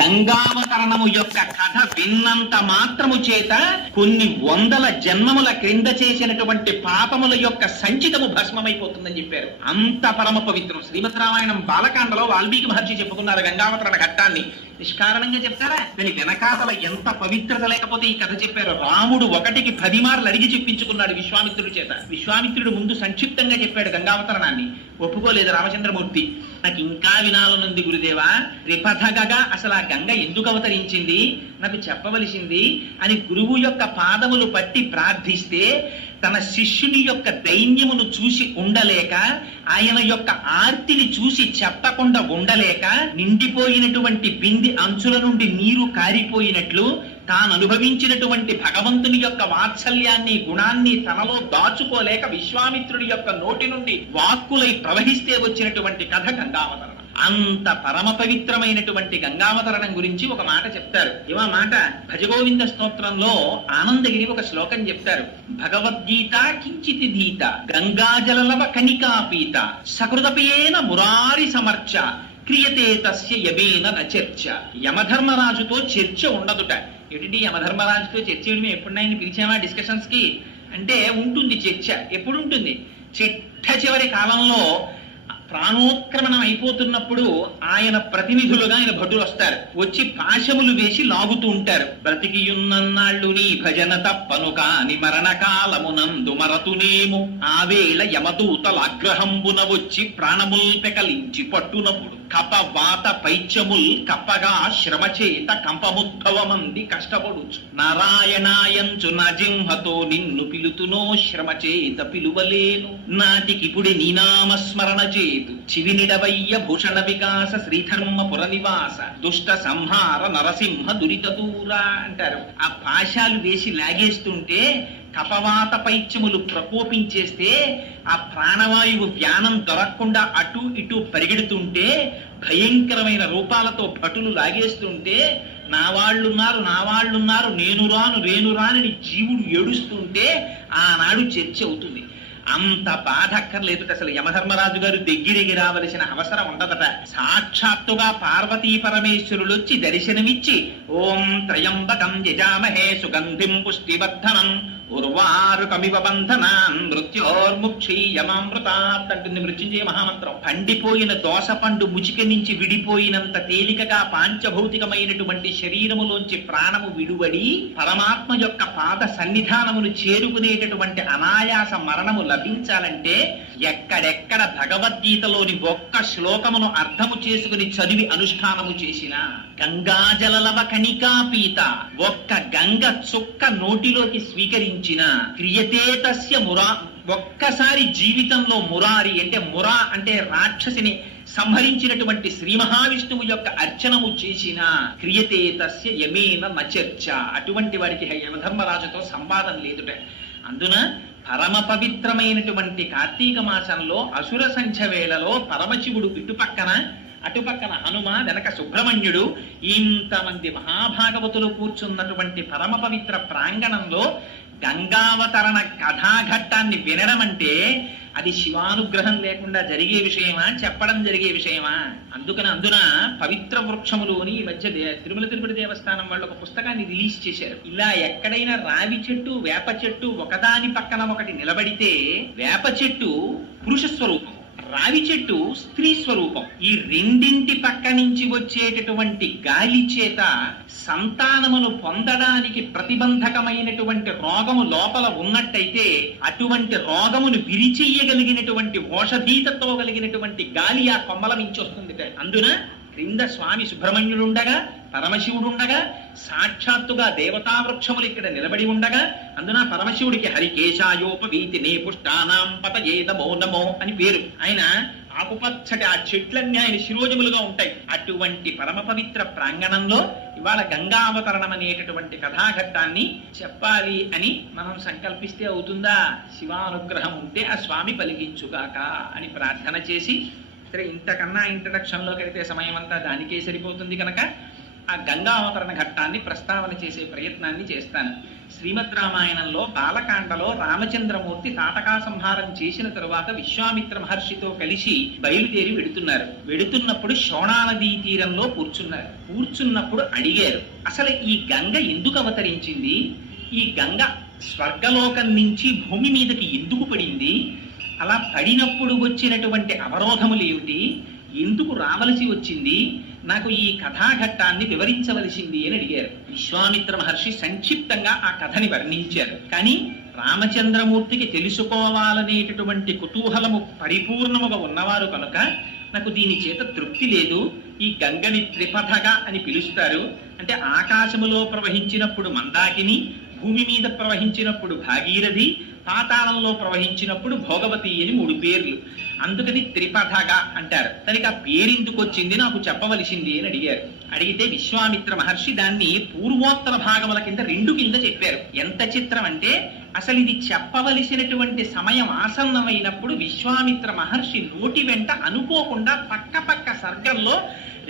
గంగావతరణము యొక్క కథ విన్నంత మాత్రము చేత కొన్ని వందల జన్మముల క్రింద చేసినటువంటి పాపముల యొక్క సంచితము భస్మమైపోతుందని చెప్పారు. అంత పరమ పవిత్రం. శ్రీమద్ రామాయణం బాలకాండలో వాల్మీకి మహర్షి చెప్పుకున్నారు గంగావతరణ ఘట్టాన్ని. నిష్కారణంగా చెప్తారా? దాని వెనకాతల ఎంత పవిత్రత లేకపోతే ఈ కథ చెప్పారు. రాముడు 1కి 10 మార్లు అడిగి చెప్పించుకున్నాడు విశ్వామిత్రుడి చేత. విశ్వామిత్రుడు ముందు సంక్షిప్తంగా చెప్పాడు గంగావతరణాన్ని. ఒప్పుకోలేదు రామచంద్రమూర్తి. నాకు ఇంకా వినాలనుంది గురుదేవా, రిపథగగా అసలు ఆ గంగ ఎందుకు అవతరించింది నాకు చెప్పవలసింది అని గురువు యొక్క పాదములు పట్టి ప్రార్థిస్తే తన శిష్యుని యొక్క దైన్యమును చూసి ఉండలేక, ఆయన యొక్క ఆర్తిని చూసి చెప్పకుండా ఉండలేక, నిండిపోయినటువంటి బింది అంచుల నుండి నీరు కారిపోయినట్లు తాను అనుభవించినటువంటి భగవంతుని యొక్క వాత్సల్యాన్ని గుణాన్ని తనలో దాచుకోలేక విశ్వామిత్రుడి యొక్క నోటి నుండి వాక్కులై ప్రవహిస్తే వచ్చినటువంటి కథ గంగావతరణం. అంత పరమ పవిత్రమైనటువంటి గంగావతరణం గురించి ఒక మాట చెప్తారు. ఏమా మాట? భజగోవింద స్తోత్రంలో ఆనందగిరి ఒక శ్లోకం చెప్తారు. భగవద్గీత కించితి ధీత గంగాజలలవ కనికాపీత సకృతపేన మురారి సమర్చ క్రియతే తస్య యమేన నచర్చ. యమధర్మరాజుతో చర్చ ఉండదుట. ఏమిటి యమధర్మరాజుతో చర్చ? మేము ఎప్పుడైనా పిలిచామా డిస్కషన్స్ కి అంటే? ఉంటుంది చర్చ. ఎప్పుడు ఉంటుంది? చిట్ట చివరి కాలంలో ప్రాణోత్క్రమణం అయిపోతున్నప్పుడు ఆయన ప్రతినిధులుగా ఆయన భటులు వస్తారు. వచ్చి పాశములు వేసి లాగుతూ ఉంటారు. బ్రతికియున్నన్నాళ్ళు నీ భజన తప్పను కాని మరణకాలమునందు మరతునేము ఆవేళ యమదూతలాగ్రహంబున వచ్చి ప్రాణముల్ పెకలించి పట్టునప్పుడు కపవాత పైత్యముల్ కప్పగా శ్రమ చేత కంపముద్భవమంది కష్టపడుచు నారాయణాయంచు నజింహతో నిన్ను పిలుతునో శ్రమ చేత పిలువలేను నాటికిపుడి నీనామస్మరణ చేతు చివినిడవయ్య భూషణ వికాస శ్రీధర్మ పుర నివాస దుష్ట సంహార నరసింహ దురిత దూరా అంటారు. ఆ పాశాలు వేసి లాగేస్తుంటే కపవాత పైత్యములు ప్రకోపించేస్తే ఆ ప్రాణవాయువు వ్యానం దొరకకుండా అటు ఇటు పరిగెడుతుంటే భయంకరమైన రూపాలతో భటులు లాగేస్తుంటే నా వాళ్ళున్నారు నేను రానని జీవుడు ఏడుస్తుంటే ఆనాడు చర్చ అవుతుంది. అంత బాధ అక్కర్లేదు అసలు. యమధర్మరాజు గారు దగ్గరికి రావలసిన అవసరం ఉండదట. సాక్షాత్తుగా పార్వతీ పరమేశ్వరులు వచ్చి దర్శనమిచ్చి ఓం త్రయంబకం యజామహే సుగంధిం పుష్టివర్ధనం ఉర్వారుకమివ బంధనాన్ మృత్యోర్ముక్షీయమామృతాత్ అంటుంది మృత్యుంజయ మహామంత్రం. పండిపోయిన దోస పండు ముచిక నుంచి విడిపోయినంత తేలికగా పాంచభౌతికమైనటువంటి శరీరములోంచి ప్రాణము విడువడి పరమాత్మ యొక్క పాద సన్నిధానమును చేరుకునేటటువంటి అనాయాస మరణము లభించాలంటే ఎక్కడెక్కడ భగవద్గీతలోని ఒక్క శ్లోకమును అర్థము చేసుకుని చదివి అనుష్ఠానము చేసిన గంగాజలలవ కణికాపీత ఒక్క గంగ చుక్క నోటిలోకి స్వీకరించిన క్రియతే తస్య మురా ఒక్కసారి జీవితంలో మురారి అంటే మురా అంటే రాక్షసిని సంహరించినటువంటి శ్రీ మహావిష్ణువు యొక్క అర్చనము చేసిన క్రియతే తస్య యమేన నచర్చ. అటువంటి వాడికి యమధర్మరాజుతో సంవాదం లేదుట. అందున పరమ పవిత్రమైనటువంటి కార్తీక మాసంలో అసుర సంఖ్య వేళలో పరమశివుడు అటుపక్కన హనుమ, వెనక సుబ్రహ్మణ్యుడు, ఇంతమంది మహాభాగవతులు కూర్చున్నటువంటి పరమ పవిత్ర ప్రాంగణంలో గంగావతరణ కథాఘట్టాన్ని వినడం అంటే అది శివానుగ్రహం లేకుండా జరిగే విషయమా? చెప్పడం జరిగే విషయమా? అందున పవిత్ర వృక్షములు ఈ మధ్య తిరుమల తిరుపతి దేవస్థానం వాళ్ళు ఒక పుస్తకాన్ని రిలీజ్ చేశారు. ఇలా ఎక్కడైనా రావి చెట్టు, వేప చెట్టు ఒకదాని పక్కన ఒకటి నిలబడితే వేప చెట్టు పురుష స్వరూపం, రావి చెట్టు స్త్రీ స్వరూపం. ఈ రెండింటి పక్క నుంచి వచ్చేటటువంటి గాలి చేత సంతానమును పొందడానికి ప్రతిబంధకమైనటువంటి రోగము లోపల ఉన్నట్టయితే అటువంటి రోగమును విరిచెయ్యగలిగినటువంటి ఓషధీతతో కలిగినటువంటి గాలి ఆ కొమ్మల నుంచి వస్తుంది. అందున క్రింద స్వామి సుబ్రహ్మణ్యుడుండగా, పరమశివుడుండగా, సాక్షాత్తుగా దేవతా వృక్షములు ఇక్కడ నిలబడి ఉండగా, అందున పరమశివుడికి హరికేశాయోపవీతి నే పుష్టానాం పతయే నమో నమో అని పేరు. ఆయన ఆకుపచ్చటి ఆ చెట్లన్నీ ఆయన శిరోజములుగా ఉంటాయి. అటువంటి పరమ పవిత్ర ప్రాంగణంలో ఇవాళ గంగావతరణం అనేటటువంటి కథాఘట్టాన్ని చెప్పాలి అని మనం సంకల్పిస్తే అవుతుందా? శివానుగ్రహం ఉంటే ఆ స్వామి పలికించుగాక అని ప్రార్థన చేసి, సరే ఇంతకన్నా ఇంట్రడక్షన్ లోకి అయితే సమయం అంతా దానికే సరిపోతుంది కనుక ఆ గంగావతరణ ఘట్టాన్ని ప్రస్తావన చేసే ప్రయత్నాన్ని చేస్తాను. శ్రీమద్ రామాయణంలో బాలకాండలో రామచంద్రమూర్తి తాటకా సంహారం చేసిన తరువాత విశ్వామిత్ర మహర్షితో కలిసి బయలుదేరి వెడుతున్నప్పుడు శోణా నదీ తీరంలో కూర్చున్నప్పుడు అడిగారు, అసలు ఈ గంగ ఎందుకు అవతరించింది? ఈ గంగ స్వర్గలోకం నుంచి భూమి మీదకి ఎందుకు పడింది? అలా పడినప్పుడు వచ్చినటువంటి అవరోధములు ఏమిటి? ఎందుకు రావలసి వచ్చింది? నాకు ఈ కథాఘట్టాన్ని వివరించవలసింది అని అడిగారు. విశ్వామిత్ర మహర్షి సంక్షిప్తంగా ఆ కథని వర్ణించారు. కానీ రామచంద్రమూర్తికి తెలుసుకోవాలనేటటువంటి కుతూహలము పరిపూర్ణముగా ఉన్నవారు కనుక నాకు దీని చేత తృప్తి లేదు. ఈ గంగని త్రిపథగా అని పిలుస్తారు. అంటే ఆకాశములో ప్రవహించినప్పుడు మందాకిని, భూమి మీద ప్రవహించినప్పుడు భాగీరథి, పాతాళంలో ప్రవహించినప్పుడు భోగవతి అని 3 పేర్లు. అందుకని త్రిపథగా అంటారు. దానికి ఆ పేరెందుకు వచ్చింది నాకు చెప్పవలసింది అని అడిగారు. అడిగితే విశ్వామిత్ర మహర్షి దాన్ని పూర్వోత్తర భాగముల కింద 2 కింద చెప్పారు. ఎంత చిత్రం అంటే అసలు ఇది చెప్పవలసినటువంటి సమయం ఆసన్నమైనప్పుడు విశ్వామిత్ర మహర్షి నోటి వెంట అనుకోకుండా పక్క సర్గంలో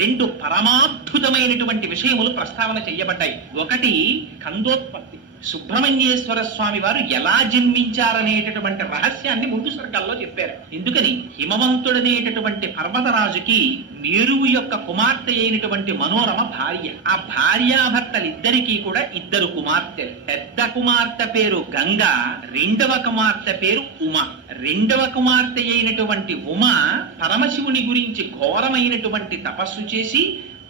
2 పరమాద్భుతమైనటువంటి విషయములు ప్రస్తావన చెయ్యబడ్డాయి. ఒకటి కందోత్పత్తి, సుబ్రహ్మణ్యేశ్వర స్వామి వారు ఎలా జన్మించారనేటటువంటి రహస్యాన్ని ముందు సర్గాల్లో చెప్పారు. ఎందుకని హిమవంతుడనేటటువంటి పర్వతరాజుకి మేరువు యొక్క కుమార్తె అయినటువంటి మనోరమ భార్య. ఆ భార్యాభర్తలిద్దరికీ కూడా 2 కుమార్తెలు. పెద్ద కుమార్తె పేరు గంగ, రెండవ కుమార్తె పేరు ఉమ. రెండవ కుమార్తె అయినటువంటి ఉమ పరమశివుని గురించి ఘోరమైనటువంటి తపస్సు చేసి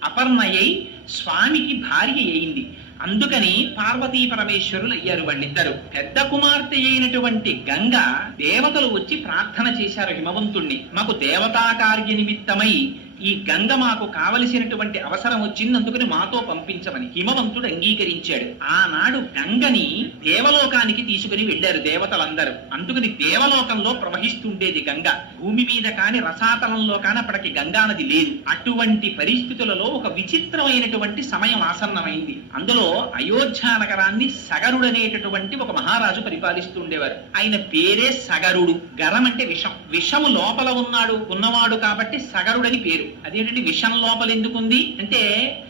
అపర్ణయై స్వామికి భార్య అయింది. అందుకని పార్వతీ పరమేశ్వరులు అయ్యారు వాళ్ళిద్దరు. పెద్ద కుమార్తె అయినటువంటి గంగ దేవతలు వచ్చి ప్రార్థన చేశారు హిమవంతుణ్ణి, మాకు దేవతా కార్య నిమిత్తమై ఈ గంగ మాకు కావలసినటువంటి అవసరం వచ్చింది, అందుకని మాతో పంపించమని. హిమవంతుడు అంగీకరించాడు. ఆనాడు గంగని దేవలోకానికి తీసుకుని వెళ్ళారు దేవతలందరూ. అందుకని దేవలోకంలో ప్రవహిస్తుండేది గంగ. భూమి మీద కాని రసాతలంలో కాని అప్పటికి గంగా నది లేదు. అటువంటి పరిస్థితులలో ఒక విచిత్రమైనటువంటి సమయం ఆసన్నమైంది. అందులో అయోధ్య నగరాన్ని సగరుడనేటటువంటి ఒక మహారాజు పరిపాలిస్తుండేవారు. ఆయన పేరే సగరుడు. గరం అంటే విషం. విషము లోపల ఉన్నవాడు కాబట్టి సగరుడని పేరు. అదేంటంటే విషం లోపల ఎందుకుంది అంటే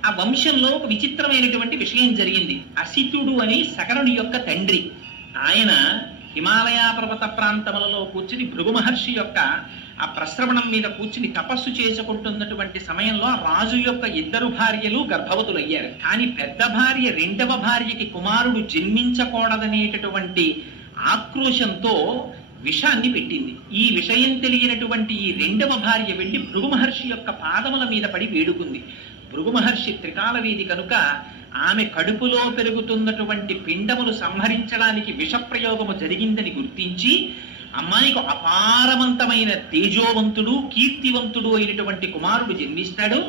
ఆ వంశంలో ఒక విచిత్రమైనటువంటి విషయం జరిగింది. అసితుడు అని సగరుని యొక్క తండ్రి. ఆయన హిమాలయ పర్వత ప్రాంతములలో కూర్చుని భృగు మహర్షి యొక్క ఆ ప్రశ్రవణం మీద కూర్చుని తపస్సు చేసుకుంటున్నటువంటి సమయంలో రాజు యొక్క 2 భార్యలు గర్భవతులయ్యారు. కానీ పెద్ద భార్య రెండవ భార్యకి కుమారుడు జన్మించకూడదనేటటువంటి ఆక్రోశంతో విషాన్ని పెట్టింది. ఈ విషయం తెలియనటువంటి ఈ రెండవ భార్య వెళ్లి భృగు మహర్షి యొక్క పాదముల మీద పడి వేడుకుంది. భృగు మహర్షి త్రికాలవేది కనుక ఆమె కడుపులో పెరుగుతున్నటువంటి పిండములు సంహరించడానికి విషప్రయోగము జరిగిందని గుర్తించి అమ్మాయికి అపారవంతమైన తేజోవంతుడు కీర్తివంతుడు అయినటువంటి కుమారుడు జన్మిస్తాడు.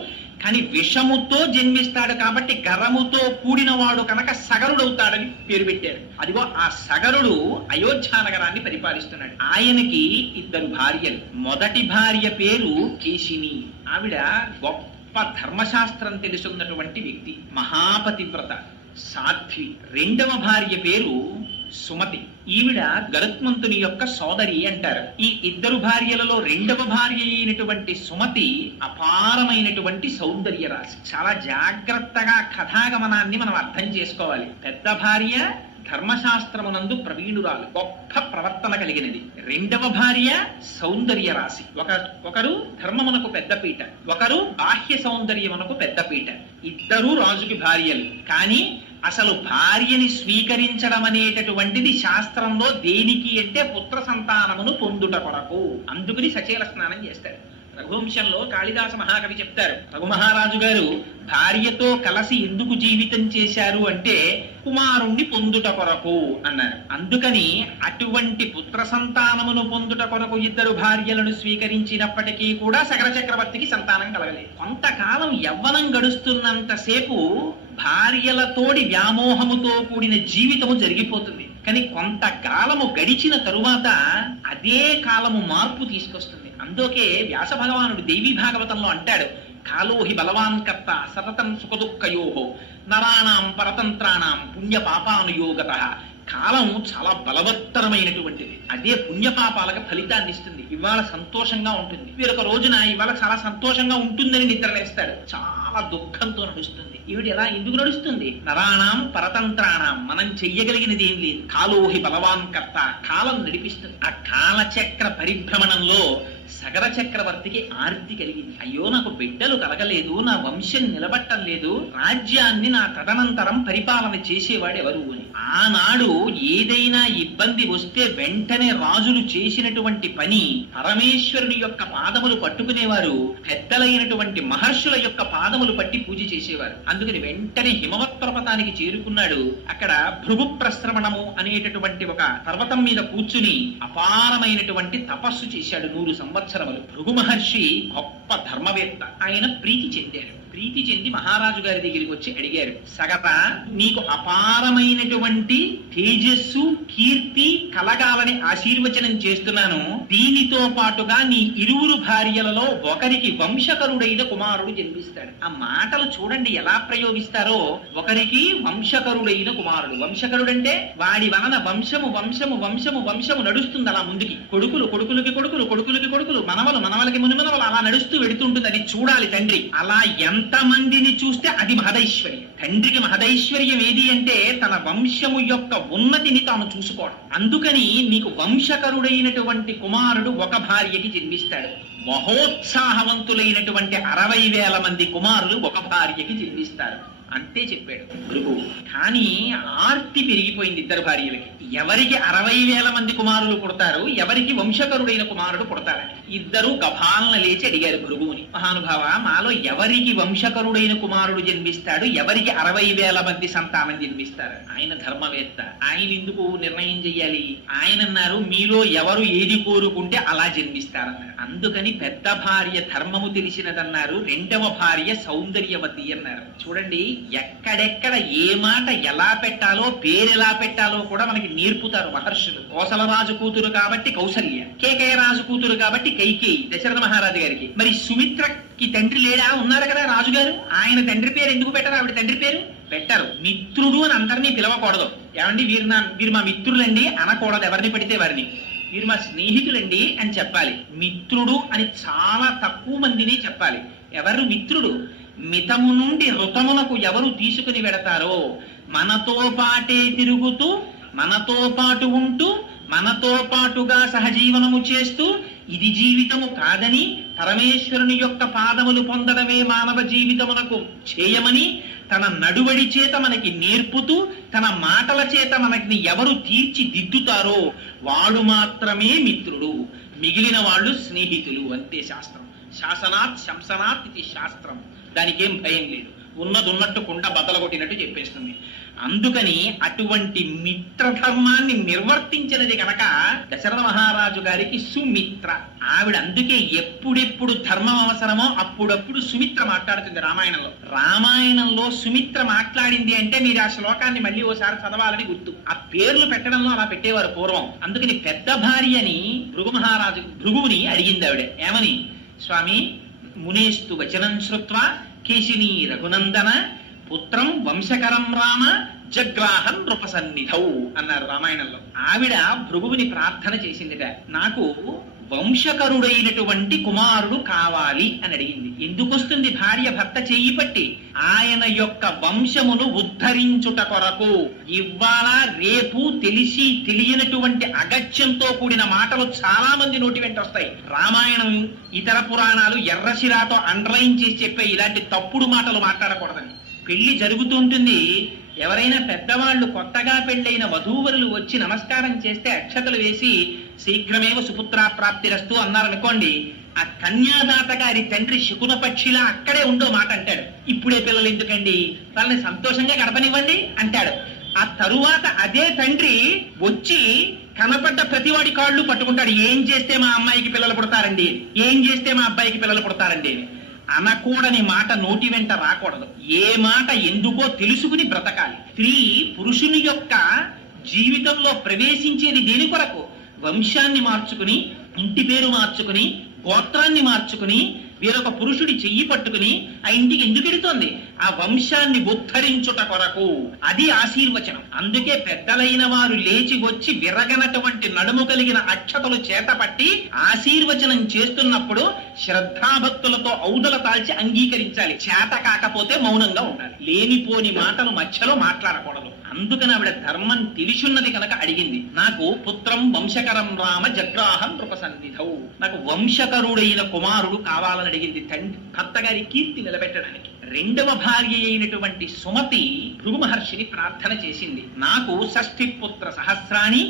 కానీ విషముతో జన్మిస్తాడు కాబట్టి గరముతో కూడినవాడు కనుక సగరుడవుతాడని పేరు పెట్టారు. అదిగో ఆ సగరుడు అయోధ్య నగరాన్ని పరిపాలిస్తున్నాడు. ఆయనకి 2 భార్యలు. మొదటి భార్య పేరు కేశిని. ఆవిడ గొప్ప ధర్మశాస్త్రం తెలుసున్నటువంటి వ్యక్తి, మహాపతివ్రత, సాధ్వి. రెండవ భార్య పేరు సుమతి. ఈవిడ గరుత్మంతుని యొక్క సోదరి అంటారు. ఈ 2 భార్యలలో రెండవ భార్య అయినటువంటి సుమతి అపారమైనటువంటి సౌందర్య రాశి. చాలా జాగ్రత్తగా కథాగమనాన్ని మనం అర్థం చేసుకోవాలి. పెద్ద భార్య ధర్మశాస్త్రమునందు ప్రవీణురాలు, గొప్ప ప్రవర్తన కలిగినది. రెండవ భార్య సౌందర్య రాశి. ఒకరు ధర్మమునకు పెద్దపీట, ఒకరు బాహ్య సౌందర్యమునకు పెద్దపీట. 2 రాజుకి భార్యలు. కానీ అసలు భార్యని స్వీకరించడం అనేటటువంటిది శాస్త్రంలో దేనికి అంటే పుత్ర సంతానమును పొందుట కొరకు. అందుకని సచేల స్నానం చేస్తారు. రఘువంశంలో కాళిదాస మహాకవి చెప్తారు, రఘు మహారాజు గారు భార్యతో కలిసి ఎందుకు జీవితం చేశారు అంటే కుమారుణ్ణి పొందుట కొరకు అన్నారు. అందుకని అటువంటి పుత్ర సంతానమును పొందుట కొరకు 2 భార్యలను స్వీకరించినప్పటికీ కూడా సగర చక్రవర్తికి సంతానం కలగలేదు. కొంతకాలం యవ్వనం గడుస్తున్నంతసేపు భార్యలతోడి వ్యామోహముతో కూడిన జీవితము జరిగిపోతుంది. కానీ కొంతకాలము గడిచిన తరువాత అదే కాలము మార్పు తీసుకొస్తుంది. అందుకే వ్యాస భగవానుడు దేవీ భాగవతంలో అంటాడు, కాలోహి బలవాన్ కర్త సతతం సుఖదుఃఖయోహో నరాణాం పరతంత్రాణం పుణ్య పాపానుయోగత. కాలం చాలా బలవత్తరమైనటువంటిది. అదే పుణ్యపాపాలకు ఫలితాన్ని ఇస్తుంది. ఇవాళ సంతోషంగా ఉంటుంది, వేరొక రోజున ఇవాళ చాలా సంతోషంగా ఉంటుందని నిద్రలేస్తాడు. చాలా చాలా దుఃఖంతో నడుస్తుంది. ఈవిడ ఎలా ఎందుకు నడుస్తుంది? నరాణం పరతంత్రాణం, మనం చెయ్యగలిగినది ఏం లేదు. కాలోహి బలవాన్ కర్త, కాలం నడిపిస్తుంది. ఆ కాలచక్ర పరిభ్రమణంలో సగర చక్రవర్తికి ఆర్తి కలిగింది. అయ్యో, నాకు బిడ్డలు కలగలేదు, నా వంశం నిలబట్టం లేదు, రాజ్యాన్ని నా తదనంతరం పరిపాలన చేసేవాడు ఎవరు అని. ఆనాడు ఏదైనా ఇబ్బంది వస్తే వెంటనే రాజులు చేసినటువంటి పని పరమేశ్వరుని యొక్క పాదములు పట్టుకునేవారు, పెద్దలైనటువంటి మహర్షుల యొక్క పాదములు పట్టి పూజ చేసేవారు. అందుకని వెంటనే హిమవత్ పర్వతానికి చేరుకున్నాడు. అక్కడ భృగు ప్రశ్రవణము అనేటటువంటి ఒక పర్వతం మీద కూర్చుని అపారమైనటువంటి తపస్సు చేశాడు 100 సంవత్సరాలు. భృగు మహర్షి గొప్ప ధర్మవేత్త. ఆయన ప్రీతి చెందారు. ప్రీతి చెంది మహారాజు గారి దగ్గరికి వచ్చి అడిగారు, సగత, నీకు అపారమైనటువంటి తేజస్సు కీర్తి కలగాలని ఆశీర్వచనం చేస్తున్నాను. దీనితో పాటుగా నీ ఇరువురు భార్యలలో ఒకరికి వంశకరుడైన కుమారుడు జన్మిస్తాడు. ఆ మాటలు చూడండి ఎలా ప్రయోగిస్తారో. ఒకరికి వంశకరుడైన కుమారుడు. వంశకరుడంటే వాడి వలన వంశము వంశము వంశము వంశము నడుస్తుంది అలా ముందుకి. కొడుకులు కొడుకులకి కొడుకులు, కొడుకులకి కొడుకులు, మనవలు మనవలకి మునిమనవలు అలా నడుస్తూ వెడుతుంటుంది. అది చూడాలి తండ్రి. అలా ఎంతమందిని చూస్తే అది మహదైశ్వర్యం. తండ్రికి మహదైశ్వర్యం ఏది అంటే తన వంశము యొక్క ఉన్నతిని తాను చూసుకోవడం. అందుకని నీకు వంశకరుడైనటువంటి కుమారుడు ఒక భార్యకి జన్మిస్తాడు. మహోత్సాహవంతులైనటువంటి 60,000 మంది కుమారులు ఒక భార్యకి జన్మిస్తారు. అంతే చెప్పాడు భృగు. కానీ ఆర్తి పెరిగిపోయింది ఇద్దరు భార్యలకి. ఎవరికి 60,000 మంది కుమారులు పుడతారు, ఎవరికి వంశకరుడైన కుమారుడు పుడతారని ఇద్దరు గభాలన లేచి అడిగారు భృగువుని, మహానుభావ, మాలో ఎవరికి వంశకరుడైన కుమారుడు జన్మిస్తాడు, ఎవరికి 60,000 మంది సంతానం జన్మిస్తారు? ఆయన ధర్మవేత్త, ఆయన ఎందుకు నిర్ణయం చెయ్యాలి? ఆయన అన్నారు, మీలో ఎవరు ఏది కోరుకుంటే అలా జన్మిస్తారన్నారు. అందుకని పెద్ద భార్య ధర్మము తెలిసినదన్నారు, రెండవ భార్య సౌందర్యవతి అన్నారు. చూడండి, ఎక్కడెక్కడ ఏ మాట ఎలా పెట్టాలో, పేరెలా పెట్టాలో కూడా మనకి నేర్పుతారు మహర్షులు. కోసల రాజు కూతురు కాబట్టి కౌసల్య, కేకయ రాజు కూతురు కాబట్టి కైకేయి దశరథ మహారాజు గారికి. మరి సుమిత్రకి తండ్రి లేడా? ఉన్నారు కదా రాజుగారు, ఆయన తండ్రి పేరు ఎందుకు పెట్టరు? ఆవిడ తండ్రి పేరు పెట్టరు. మిత్రుడు అని అందరినీ పిలవకూడదు. ఏమండి, వీరు మా మిత్రులండి అనకూడదు ఎవరిని పడితే వారిని. వీరు మా స్నేహితులండి అని చెప్పాలి. మిత్రుడు అని చాలా తక్కువ మందిని చెప్పాలి. ఎవరు మిత్రుడు? మితము నుండి ఋతమునకు ఎవరు తీసుకుని వెడతారో, మనతో పాటే తిరుగుతూ, మనతో పాటు ఉంటూ, మనతో పాటుగా సహజీవనము చేస్తూ, ఇది జీవితము కాదని పరమేశ్వరుని యొక్క పాదములు పొందడమే మానవ జీవితమునకు చేయమని తన నడువడి చేత మనకి నేర్పుతూ, తన మాటల చేత మనకి ఎవరు తీర్చిదిద్దుతారో వాడు మాత్రమే మిత్రుడు, మిగిలిన వాళ్ళు స్నేహితులు. అంతే శాస్త్రం. శాసనాత్ శంసనాత్ ఇది శాస్త్రం. దానికేం భయం లేదు. ఉన్నట్టు కుండ బద్దలగొట్టినట్టు చెప్పేస్తుంది. అందుకని అటువంటి మిత్రధర్మాన్ని నిర్వర్తించినది కనుక దశరథ మహారాజు గారికి సుమిత్ర ఆవిడ. అందుకే ఎప్పుడెప్పుడు ధర్మం అవసరమో అప్పుడప్పుడు సుమిత్ర మాట్లాడుతుంది రామాయణంలో. రామాయణంలో సుమిత్ర మాట్లాడింది అంటే మీరు ఆ శ్లోకాన్ని మళ్ళీ ఓసారి చదవాలని గుర్తు. ఆ పేర్లు పెట్టడంలో అలా పెట్టేవారు పూర్వం. అందుకని పెద్ద భార్యని భృగువుని అడిగింది ఆవిడ. ఏమని? స్వామి, మునేస్తు వచనం శ్రుత్వా కేశినీ రఘునందన పుత్రం వంశకరం రామ జగ్రాహం నృపసన్నిధౌ అన్నారు రామాయణంలో. ఆవిడ భృగువుని ప్రార్థన చేసిందిట, నాకు వంశకరుడైనటువంటి కుమారుడు కావాలి అని అడిగింది. ఎందుకు వస్తుంది భార్య భర్త చెయ్యి పట్టి? ఆయన యొక్క వంశమును ఉద్ధరించుట కొరకు. ఇవాళ రేపు తెలిసి తెలియనటువంటి అగత్యంతో కూడిన మాటలు చాలా మంది నోటి వెంట వస్తాయి. రామాయణం ఇతర పురాణాలు ఎర్రశిరాతో అండర్లైన్ చేసి చెప్పే ఇలాంటి తప్పుడు మాటలు మాట్లాడకూడదని. పెళ్లి జరుగుతుంటుంది, ఎవరైనా పెద్దవాళ్ళు కొత్తగా పెళ్ళైన వధూవరులు వచ్చి నమస్కారం చేస్తే అక్షతలు వేసి శీఘ్రమేవ సుపుత్రా ప్రాప్తిరస్తు అన్నారనుకోండి, ఆ కన్యాదాత గారి తండ్రి శకున పక్షిలా అక్కడే ఉండో మాట అంటాడు. ఇప్పుడే పిల్లలు ఎందుకండి, వాళ్ళని సంతోషంగా గడపనివ్వండి అంటాడు. ఆ తరువాత అదే తండ్రి వచ్చి కనపడ్డ ప్రతివాడి కాళ్ళు పట్టుకుంటాడు. ఏం చేస్తే మా అమ్మాయికి పిల్లలు పుడతారండి, ఏం చేస్తే మా అబ్బాయికి పిల్లలు పుడతారండి అనకూడని మాట నోటి వెంట రాకూడదు. ఏ మాట ఎందుకో తెలుసుకుని బ్రతకాలి. స్త్రీ పురుషుని యొక్క జీవితంలో ప్రవేశించేది దేని కొరకు? వంశాన్ని మార్చుకుని, ఇంటి పేరు మార్చుకుని, గోత్రాన్ని మార్చుకుని, వేరొక పురుషుడి చెయ్యి పట్టుకుని ఆ ఇంటికి ఎందుకు ఎడుతోంది? ఆ వంశాన్ని ఉద్ధరించుట కొరకు. అది ఆశీర్వచనం. అందుకే పెద్దలైన వారు లేచి వచ్చి విరగనటువంటి నడుము కలిగిన అక్షతలు చేతపట్టి ఆశీర్వచనం చేస్తున్నప్పుడు శ్రద్ధాభక్తులతో ఔదల తాల్చి అంగీకరించాలి. చేత కాకపోతే మౌనంగా ఉండాలి. లేనిపోని మాటలు మధ్యలో మాట్లాడకూడదు. అందుకని ఆవిడ ధర్మం తెలిసున్నది కనుక అడిగింది. నాకు పుత్రం వంశకరం రామ జగ్రాహం నృపసన్నిధౌ, నాకు వంశకరుడైన కుమారుడు కావాలని అడిగింది. భర్త గారి కీర్తి నిలబెట్టడానికి. రెండవ భార్య అయినటువంటి సుమతి భృగు మహర్షిని ప్రార్థన చేసింది. నాకు షష్ఠి పుత్ర సహస్రాణి,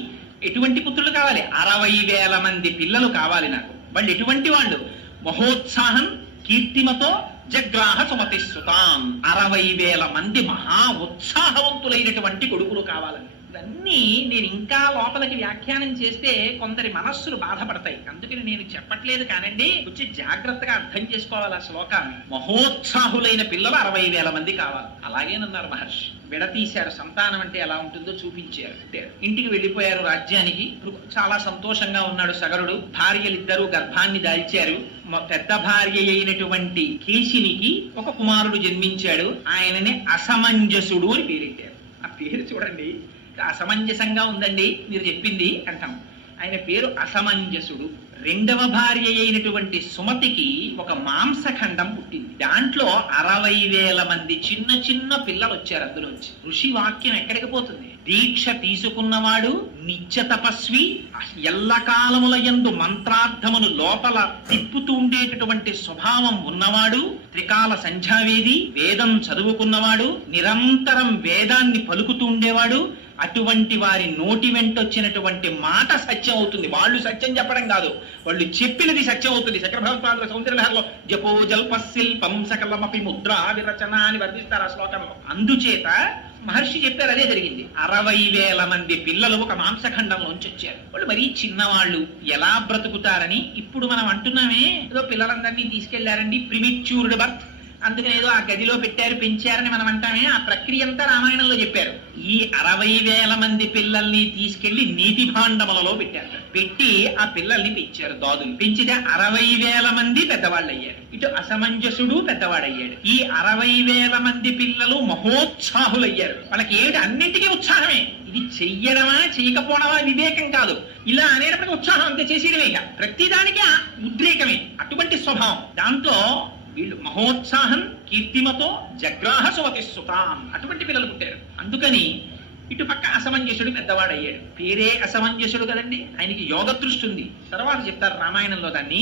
ఎటువంటి పుత్రులు కావాలి? 60,000 మంది పిల్లలు కావాలి నాకు. వాళ్ళు ఎటువంటి వాళ్ళు? మహోత్సాహం కీర్తిమతో జగ్రాహ సుమతి సుతాం, 60,000 మంది మహా ఉత్సాహవంతులైనటువంటి కొడుకులు కావాలని. ఇవన్నీ నేను ఇంకా లోపలికి వ్యాఖ్యానం చేస్తే కొందరి మనస్సులు బాధపడతాయి. అందుకని నేను చెప్పట్లేదు కానండి, వచ్చి జాగ్రత్తగా అర్థం చేసుకోవాలి ఆ శ్లోకాన్ని. మహోత్సాహులైన పిల్లలు 60,000 మంది కావాలి. అలాగేనన్నారు మహర్షి. విడతీశారు. సంతానం అంటే ఎలా ఉంటుందో చూపించారు. ఇంటికి వెళ్ళిపోయారు రాజ్యానికి. చాలా సంతోషంగా ఉన్నాడు సగరుడు. భార్యలిద్దరూ గర్భాన్ని దాల్చారు. పెద్ద భార్య అయినటువంటి కేశినికి ఒక కుమారుడు జన్మించాడు. ఆయనని అసమంజసుడు అని పేరెట్టారు. ఆ పేరు చూడండి, అసమంజసంగా ఉందండి మీరు చెప్పింది అంటాం. ఆయన పేరు అసమంజసుడు. రెండవ భార్య అయినటువంటి సుమతికి ఒక మాంసఖండం పుట్టింది. దాంట్లో 60,000 మంది చిన్న చిన్న పిల్లలు వచ్చారు. అందులోంచి ఋషి వాక్యం ఎక్కడికి పోతుంది? దీక్ష తీసుకున్నవాడు, నిత్య తపస్వి, ఎల్లకాలముల యందు మంత్రార్థమును లోపల తిప్పుతూ ఉండేటటువంటి స్వభావం ఉన్నవాడు, త్రికాల సంధ్యావేది, వేదం చదువుకున్నవాడు, నిరంతరం వేదాన్ని పలుకుతూ ఉండేవాడు. అటువంటి వారి నోటి వెంట వచ్చినటువంటి మాట సత్యం అవుతుంది. వాళ్ళు సత్యం చెప్పడం కాదు, వాళ్ళు చెప్పినది సత్యం అవుతుంది. శంకరభగవత్పాదుల సౌందర్యలహరిలో జపో జల్పశిల్పం సకలమపి ముద్రా విరచన అని వర్ణిస్తారు ఆ శ్లోకంలో. అందుచేత మహర్షి చెప్పారు, అదే జరిగింది. 60,000 మంది పిల్లలు ఒక మాంసఖండంలోంచి వచ్చారు. వాళ్ళు మరీ చిన్నవాళ్ళు, ఎలా బ్రతుకుతారని ఇప్పుడు మనం అంటున్నామే, ఏదో పిల్లలందరినీ తీసుకెళ్లారండి ప్రిమిచ్యూర్డ్ బర్త్, అందుకని ఏదో ఆ గదిలో పెట్టారు పెంచారని మనం అంటామే. ఆ ప్రక్రియ అంతా రామాయణంలో చెప్పారు. ఈ 60,000 మంది పిల్లల్ని తీసుకెళ్లి నీతి భాండములలో పెట్టారు. పెట్టి ఆ పిల్లల్ని పెంచారు. దాదులు పెంచితే 60,000 మంది పెద్దవాళ్ళు అయ్యారు. ఇటు అసమంజసుడు పెద్దవాడయ్యాడు. ఈ 60,000 మంది పిల్లలు మహోత్సాహులయ్యారు. వాళ్ళకి ఏమిటి? అన్నింటికీ ఉత్సాహమే. ఇది చెయ్యడమా చేయకపోవడమా వివేకం కాదు. ఇలా అనేటప్పటికీ ఉత్సాహం అంతే, చేసేయడమే. ఇక ప్రతిదానికి ఉద్రేకమే. అటువంటి స్వభావం. దాంతో వీళ్ళు మహోత్సాహం కీర్తిమతో జగ్రాహ సుమతి సుతాం, అటువంటి పిల్లలు పుట్టారు. అందుకని ఇటు పక్క అసమంజసుడు పెద్దవాడయ్యాడు. పేరే అసమంజసుడు కదండి, ఆయనకి యోగ దృష్టి ఉంది. తర్వాత చెప్తారు రామాయణంలో దాన్ని.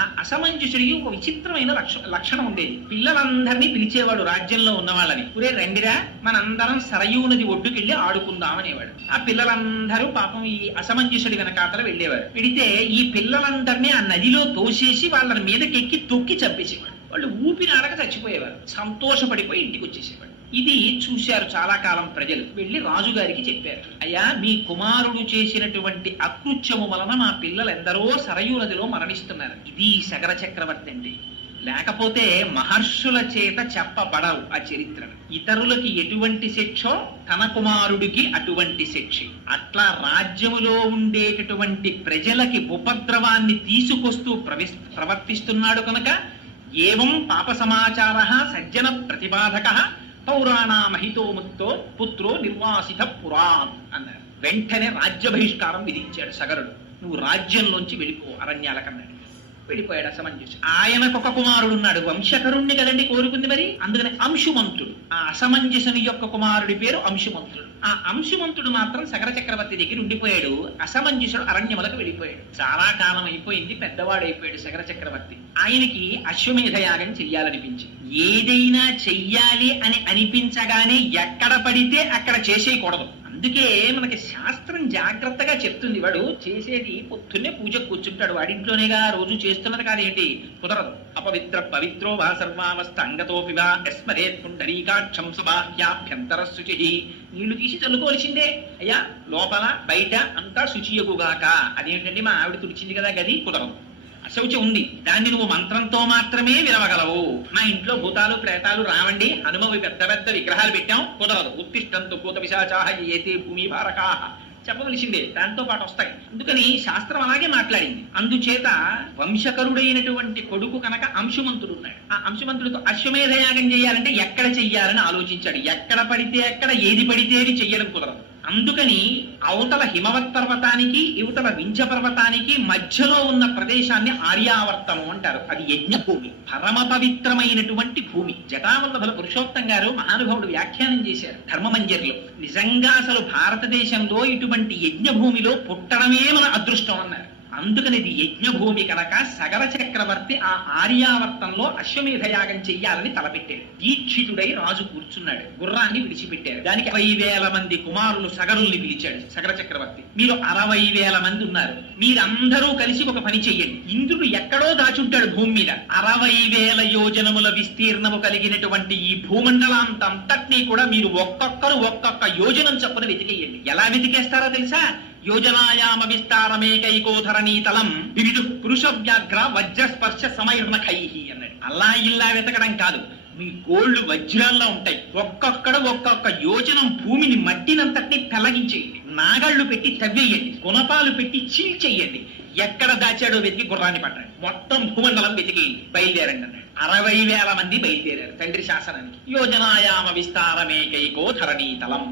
ఆ అసమంజసుడికి ఒక విచిత్రమైన లక్షణం ఉండేది. పిల్లలందరినీ పిలిచేవాడు రాజ్యంలో ఉన్న వాళ్ళని. ఒరే రండిరా, మనందరం సరయూ నది ఒడ్డుకెళ్ళి ఆడుకుందాం అనేవాడు. ఆ పిల్లలందరూ పాపం ఈ అసమంజసుడి వెనకాతల వెళ్ళేవారు. వెడితే ఈ పిల్లలందరినీ ఆ నదిలో తోసేసి వాళ్ళని మీదకెక్కి తొక్కి చంపేసేవాడు. వాళ్ళు ఊపిరాడక చచ్చిపోయేవారు. సంతోషపడిపోయి ఇంటికి వచ్చేసేవాడు. ఇది చూశారు చాలా కాలం ప్రజలు. వెళ్ళి రాజుగారికి చెప్పారు, అయ్యా మీ కుమారుడు చేసినటువంటి అకృత్యము వలన మా పిల్లలు ఎందరో సరయూ నదిలో మరణిస్తున్నారు. ఇది సగర చక్రవర్తి అండి. లేకపోతే మహర్షుల చేత చెప్పబడవు ఆ చరిత్రను. ఇతరులకి ఎటువంటి శిక్షో తన కుమారుడికి అటువంటి శిక్ష. అట్లా రాజ్యములో ఉండేటటువంటి ప్రజలకి ఉపద్రవాన్ని తీసుకొస్తూ ప్రవర్తిస్తున్నాడు కనుక ఏవం పాప సమాచార సజ్జన ప్రతిపాదక పౌరాణామహితో ముక్తో పుత్రో నిర్వాసిత పురాన్ అన్నారు. వెంటనే రాజ్య బహిష్కారం విధించాడు సగరుడు. నువ్వు రాజ్యంలోంచి వెళ్ళిపో అరణ్యాల కన్నాడు. వెళ్ళిపోయాడు అసమంజసు. ఆయనకొక కుమారుడు ఉన్నాడు, వంశకరుణ్ణి కదండి కోరుకుంది మరి. అందుకని అంశుమంతుడు. ఆ అసమంజసుని యొక్క కుమారుడి పేరు అంశుమంతుడు. ఆ అంశుమంతుడు మాత్రం సగర చక్రవర్తి దగ్గర ఉండిపోయాడు. అసమంజసుడు అరణ్యములకు వెళ్ళిపోయాడు. చాలా కాలం అయిపోయింది, పెద్దవాడు అయిపోయాడు సగర చక్రవర్తి. ఆయనకి అశ్వమేధ యాగం చెయ్యాలనిపించింది. ఏదైనా చెయ్యాలి అని అనిపించగానే ఎక్కడ పడితే అక్కడ చేసేయకూడదు. అందుకే మనకి శాస్త్రం జాగ్రత్తగా చెప్తుంది. వాడు చేసేది పొద్దున్నే పూజకు కూర్చుంటాడు, వాడింట్లోనేగా రోజు చేస్తున్నది కాదేంటి, కుదరదు. అపవిత్ర పవిత్రో వా సర్వావస్థ అంగతోపి వా యస్మరేత్ పుండరీకాక్షం సబాహ్యాభ్యంతర శుచి. నీళ్లు తీసి చల్లుకోవాల్సిందే. అయ్యా లోపల బయట అంతా శుచియగుగాక. అదేంటండి మా ఆవిడ తుడిచింది కదా గది, కుదరదు. అశౌచం ఉంది, దాన్ని నువ్వు మంత్రంతో మాత్రమే విరవగలవు. మా ఇంట్లో భూతాలు ప్రేతాలు రావండి, హనుమవి పెద్ద పెద్ద విగ్రహాలు పెట్టాం, కుదరదు. ఉత్తిష్టంతు భూత పిశాచాః ఏతే భూమి భారకాః. చెప్పవలసిందే, దాంతో పాటు వస్తాయి. అందుకని శాస్త్రం అలాగే మాట్లాడింది. అందుచేత వంశకరుడైనటువంటి కొడుకు కనుక అంశుమంతుడు ఉన్నాడు. ఆ అంశుమంతుడితో అశ్వమేధ యాగం చేయాలంటే ఎక్కడ చెయ్యాలని ఆలోచించాడు. ఎక్కడ పడితే ఎక్కడ, ఏది పడితే అది చెయ్యడం కుదరదు. అందుకని అవతల హిమవత్ పర్వతానికి ఇవతల వింధ్య పర్వతానికి మధ్యలో ఉన్న ప్రదేశాన్ని ఆర్యావర్తము అంటారు. అది యజ్ఞభూమి, పరమ పవిత్రమైనటువంటి భూమి. జటావల్లభుల పురుషోత్తం గారు మహానుభావుడు వ్యాఖ్యానం చేశారు ధర్మమంజరిలో. నిజంగా అసలు భారతదేశంలో ఇటువంటి యజ్ఞభూమిలో పుట్టడమే మన అదృష్టం అన్నారు. అందుకని ఇది యజ్ఞభూమి కనుక సగర చక్రవర్తి ఆ ఆర్యావర్తంలో అశ్వమేధ యాగం చెయ్యాలని తలపెట్టాడు. దీక్షితుడై రాజు కూర్చున్నాడు. గుర్రాన్ని విడిచిపెట్టారు. దానికి 60,000 మంది కుమారులు సగరుల్ని పిలిచాడు సగర చక్రవర్తి. మీరు 60,000 మంది ఉన్నారు, మీరందరూ కలిసి ఒక పని చెయ్యండి. ఇంద్రుడు ఎక్కడో దాచుంటాడు భూమి మీద. 60,000 యోజనముల విస్తీర్ణము కలిగినటువంటి ఈ భూమండలాంతంతటినీ కూడా మీరు ఒక్కొక్కరు ఒక్కొక్క యోజనం చొప్పున వెతికేయండి. ఎలా వెతికేస్తారో తెలుసా? యోజనాయామ విస్తారమేకైకోధరణీతలం వివిధ పురుష వ్యాఘ్ర వజ్రస్పర్శ సమైర్ణఖైహి అన్నాడు. అలా ఇలా వెతకడం కాదు, మీ గోళ్లు వజ్రాల్లో ఉంటాయి. ఒక్కొక్క యోజనం భూమిని మట్టినంతటినీ పెళ్లగించేయండి. నాగళ్లు పెట్టి తవ్వేయండి, గుణపాలు పెట్టి చీల్చేయండి. ఎక్కడ దాచాడో వెతికి గుర్రాన్ని పట్టండి. మొత్తం భూమండలం వెతికేయండి, బయలుదేరండి అన్నాడు. 60,000 మంది బయలుదేరారు తండ్రి శాసనానికి. యోజనాయామ విస్తారమేకైకో ధరణీతలం.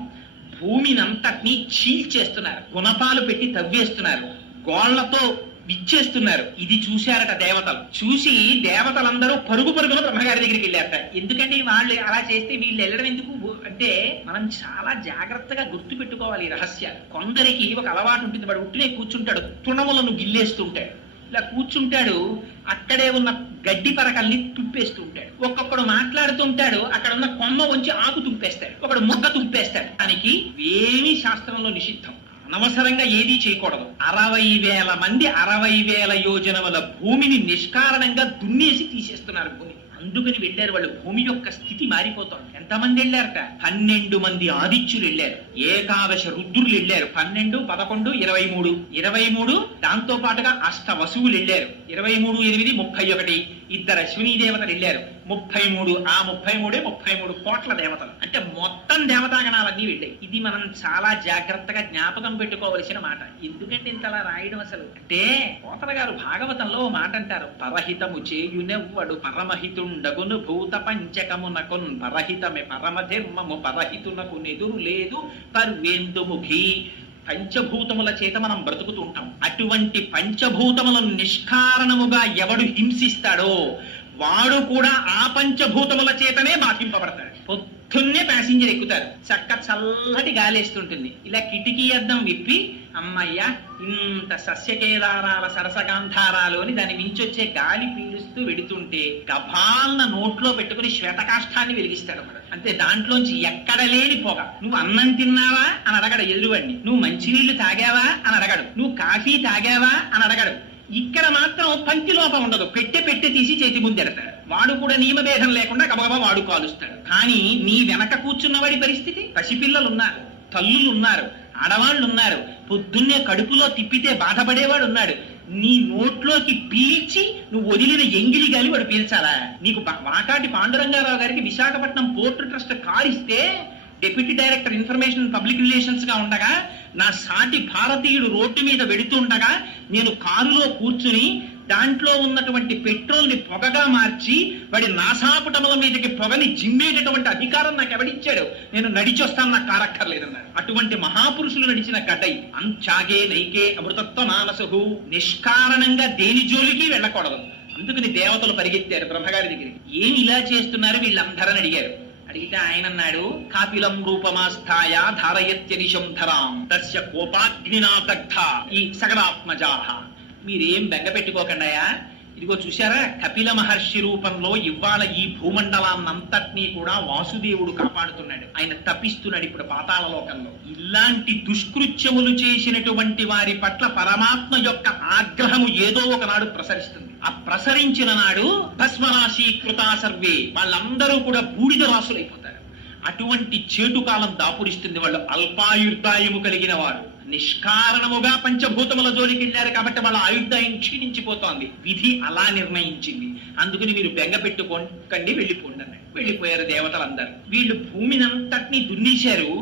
భూమినంతటినీ చీల్చేస్తున్నారు, గుణపాలు పెట్టి తవ్వేస్తున్నారు, గోళ్లతో విచ్చేస్తున్నారు. ఇది చూశారట దేవతలు. చూసి దేవతలందరూ పరుగున బ్రహ్మగారి దగ్గరికి వెళ్ళారట. ఎందుకంటే వాళ్ళు అలా చేస్తే వీళ్ళు వెళ్ళడం ఎందుకు అంటే, మనం చాలా జాగ్రత్తగా గుర్తు పెట్టుకోవాలి ఈ రహస్యాలు. కొందరికి ఒక అలవాటు ఉంటుంది, వాడు ఉట్టినే కూర్చుంటాడు, తృణములను గిల్లేస్తుంటాడు. ఇలా కూర్చుంటాడు, అక్కడే ఉన్న గడ్డి పరకల్ని తుప్పేస్తూ ఉంటాడు. ఒక్కొక్కడు మాట్లాడుతుంటాడు, అక్కడ ఉన్న కొమ్మ వంచి ఆకు తుంపేస్తాడు, ఒకడు మొగ్గ తుంపేస్తాడు. దానికి ఏమీ శాస్త్రంలో నిషిద్ధం, అనవసరంగా ఏదీ చేయకూడదు. 60,000 మంది 60,000 యోజనముల భూమిని నిష్కారణంగా దున్నేసి తీసేస్తున్నారు భూమి. అందుకని వెళ్ళారు వాళ్ళు. భూమి యొక్క స్థితి మారిపోతుంది. ఎంతమంది వెళ్ళారట? 12 మంది ఆదిత్యులు వెళ్ళారు, ఏకాదశ రుద్రులు వెళ్ళారు. 12, 11, 23. 23 దాంతో పాటుగా అష్ట వసువులు వెళ్ళారు. 23, 8, 31. 2 అశ్వినీ దేవతలు వెళ్ళారు. 33. ఆ 33 కోట్ల దేవతలు. అంటే మొత్తం దేవతాగణాలన్నీ వెళ్ళాయి. ఇది మనం చాలా జాగ్రత్తగా జ్ఞాపకం పెట్టుకోవలసిన మాట. ఎందుకంటే ఇంతలా రాయడం అసలు అంటే, పోతన గారు భాగవతంలో మాట అంటారు, పరహితము చేయునెవ్వడు పరమహితుండగును భూత పంచకమునకున్ పరహితమే పరమధర్మము పరహితునకు నెదురు లేదు పర్వేందుముఖి. పంచభూతముల చేత మనం బ్రతుకుతూ ఉంటాం. అటువంటి పంచభూతములను నిష్కారణముగా ఎవడు హింసిస్తాడో వాడు కూడా ఆ పంచభూతముల చేతనే బాధింపబడతాడు. పొద్దున్నే ప్యాసింజర్ ఎక్కుతారు, చల్లటి గాలేస్తుంటుంది. ఇలా కిటికీ అద్దం విప్పి, అమ్మయ్య ఇంత సస్యకేదారాల సరసగాంధారాలు అని దాని మించొచ్చే గాలి పీలుస్తూ వెడుతుంటే గభాలన నోట్లో పెట్టుకుని శ్వేతకాష్ఠాన్ని వెలిగిస్తాడు అన్నమాట. అంతే, దాంట్లోంచి ఎక్కడ లేని పొగ. నువ్వు అన్నం తిన్నావా అని అడగడు ఎదురువాడిని, నువ్వు మంచినీళ్లు తాగావా అని అడగడు, నువ్వు కాఫీ తాగావా అని అడగడు. ఇక్కడ మాత్రం పంక్తి లోపం ఉండదు, పెట్టె తీసి చేతి ముందెడతాడు. వాడు కూడా నియమభేదం లేకుండా గబగబా వాడు కాలుస్తాడు. కానీ నీ వెనక కూర్చున్నవాడి పరిస్థితి, పసిపిల్లలున్నారు, తల్లులున్నారు, ఆడవాళ్ళు ఉన్నారు, పొద్దున్నే కడుపులో తిప్పితే బాధపడేవాడు ఉన్నాడు. నీ నోట్లోకి పీల్చి నువ్వు వదిలిన ఎంగిలి గాలి వాడు పీల్చాలా? నీకు వాకాటి పాండురంగారావు గారికి విశాఖపట్నం పోర్టు ట్రస్ట్ కారు ఇస్తే, deputy director information public relations గా ఉండగా, నా సాటి భారతీయుడు రోడ్డు మీద వెడుతుండగా నేను కారులో కూర్చుని దాంట్లో ఉన్నటువంటి పెట్రోల్ ని పొగగా మార్చి వాడి నాసాపుటముల మీదకి పొగని జిమ్మేటటువంటి అధికారం నాకు ఎవడిచ్చాడు? నేను నడిచొస్తాను, నాకు కారక్కర్లేదన్నాడు. అటువంటి మహాపురుషులు నడిచిన గడ్డై అంచాగే నైకే అమృతత్వ మానసు. నిష్కారణంగా దేని జోలికి వెళ్ళకూడదు. అందుకని దేవతలు పరిగెత్తారు బ్రహ్మగారి దగ్గరికి. ఏమి ఇలా చేస్తున్నారు వీళ్ళందరని అడిగారు. అడిగితే ఆయన అన్నాడు, కాపిలం రూపమాస్థాయ ధారయత్యనిశం ధరాం తస్య కోపాగ్నినా దగ్ధ ఈ సగరాత్మజాహ. మీరేం బెంగ పెట్టుకోకండాయా, ఇదిగో చూశారా, కపిల మహర్షి రూపంలో ఇవాళ ఈ భూమండలాన్నంతటినీ కూడా వాసుదేవుడు కాపాడుతున్నాడు. ఆయన తప్పిస్తున్నాడు ఇప్పుడు పాతాళ లోకంలో. ఇలాంటి దుష్కృత్యములు చేసినటువంటి వారి పట్ల పరమాత్మ యొక్క ఆగ్రహము ఏదో ఒకనాడు ప్రసరిస్తుంది. ఆ ప్రసరించిన నాడు భస్మరాశి కృతా సర్వే, వాళ్ళందరూ కూడా బూడిద రాసులైపోతారు. అటువంటి చేటు కాలం దాపురిస్తుంది. వాళ్ళు అల్పాయుర్దాయము కలిగిన వారు నిష్కారణముగా పంచభూతముల జోలికి వెళ్ళారు కాబట్టి వాళ్ళ ఆయుర్దాయం క్షీణించిపోతోంది. విధి అలా నిర్ణయించింది. అందుకని మీరు బెంగ పెట్టుకోకండి, వెళ్ళిపోండి అన్నాడు. వెళ్ళిపోయారు దేవతలందరూ. వీళ్ళు భూమినంతటినీ దున్నేశారు.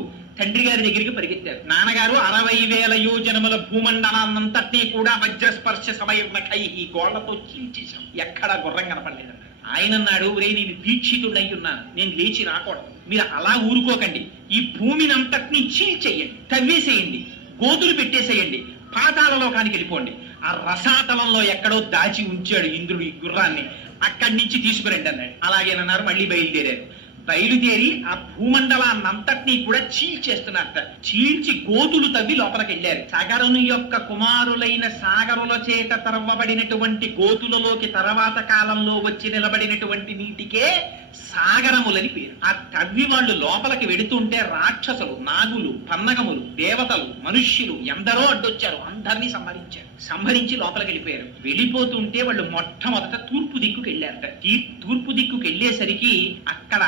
తండ్రి గారి దగ్గరికి పరిగెత్తారు. నాన్నగారు 60,000 యోజనముల భూమండలాన్నంతటినీ కూడా వజ్రస్పర్శ సమయమై ఈ గోళ్లతో చీల్చేశాం, ఎక్కడా గుర్రం కనపడలేదన్నారు. ఆయన అన్నాడు, రే నేను దీక్షితుడై ఉన్నాను, నేను లేచి రాకూడదు, మీరు అలా ఊరుకోకండి, ఈ భూమిని అంతటినీ చీల్చేయండి, తవ్వేసేయండి, గోతులు పెట్టేసేయండి, పాతాళలోకానికి వెళ్ళిపోండి. ఆ రసాతలంలో ఎక్కడో దాచి ఉంచాడు ఇంద్రుడు ఈ గుర్రాన్ని, అక్కడి నుంచి తీసుకురండి అన్నాడు. అలాగేనన్నారు. మళ్ళీ బయలుదేరారు. బయలుదేరి ఆ భూమండలాన్నంతటినీ కూడా చీల్చేస్తున్నారట. చీల్చి గోతులు తవ్వి లోపలికి వెళ్ళారు. సగరుని యొక్క కుమారులైన సాగరుల చేత తరవబడినటువంటి గోతులలోకి తర్వాత కాలంలో వచ్చి నిలబడినటువంటి నీటికే సాగరములని పేరు. ఆ తవ్వి వాళ్ళు లోపలికి వెడుతుంటే రాక్షసులు, నాగులు, పన్నగములు, దేవతలు, మనుష్యులు ఎందరో అడ్డొచ్చారు. అందరినీ సంహరించి లోపలికి వెళ్ళిపోయారు. వెళ్ళిపోతుంటే వాళ్ళు మొట్టమొదట తూర్పు దిక్కుకి వెళ్ళారట. తూర్పు దిక్కుకి వెళ్ళేసరికి అక్కడ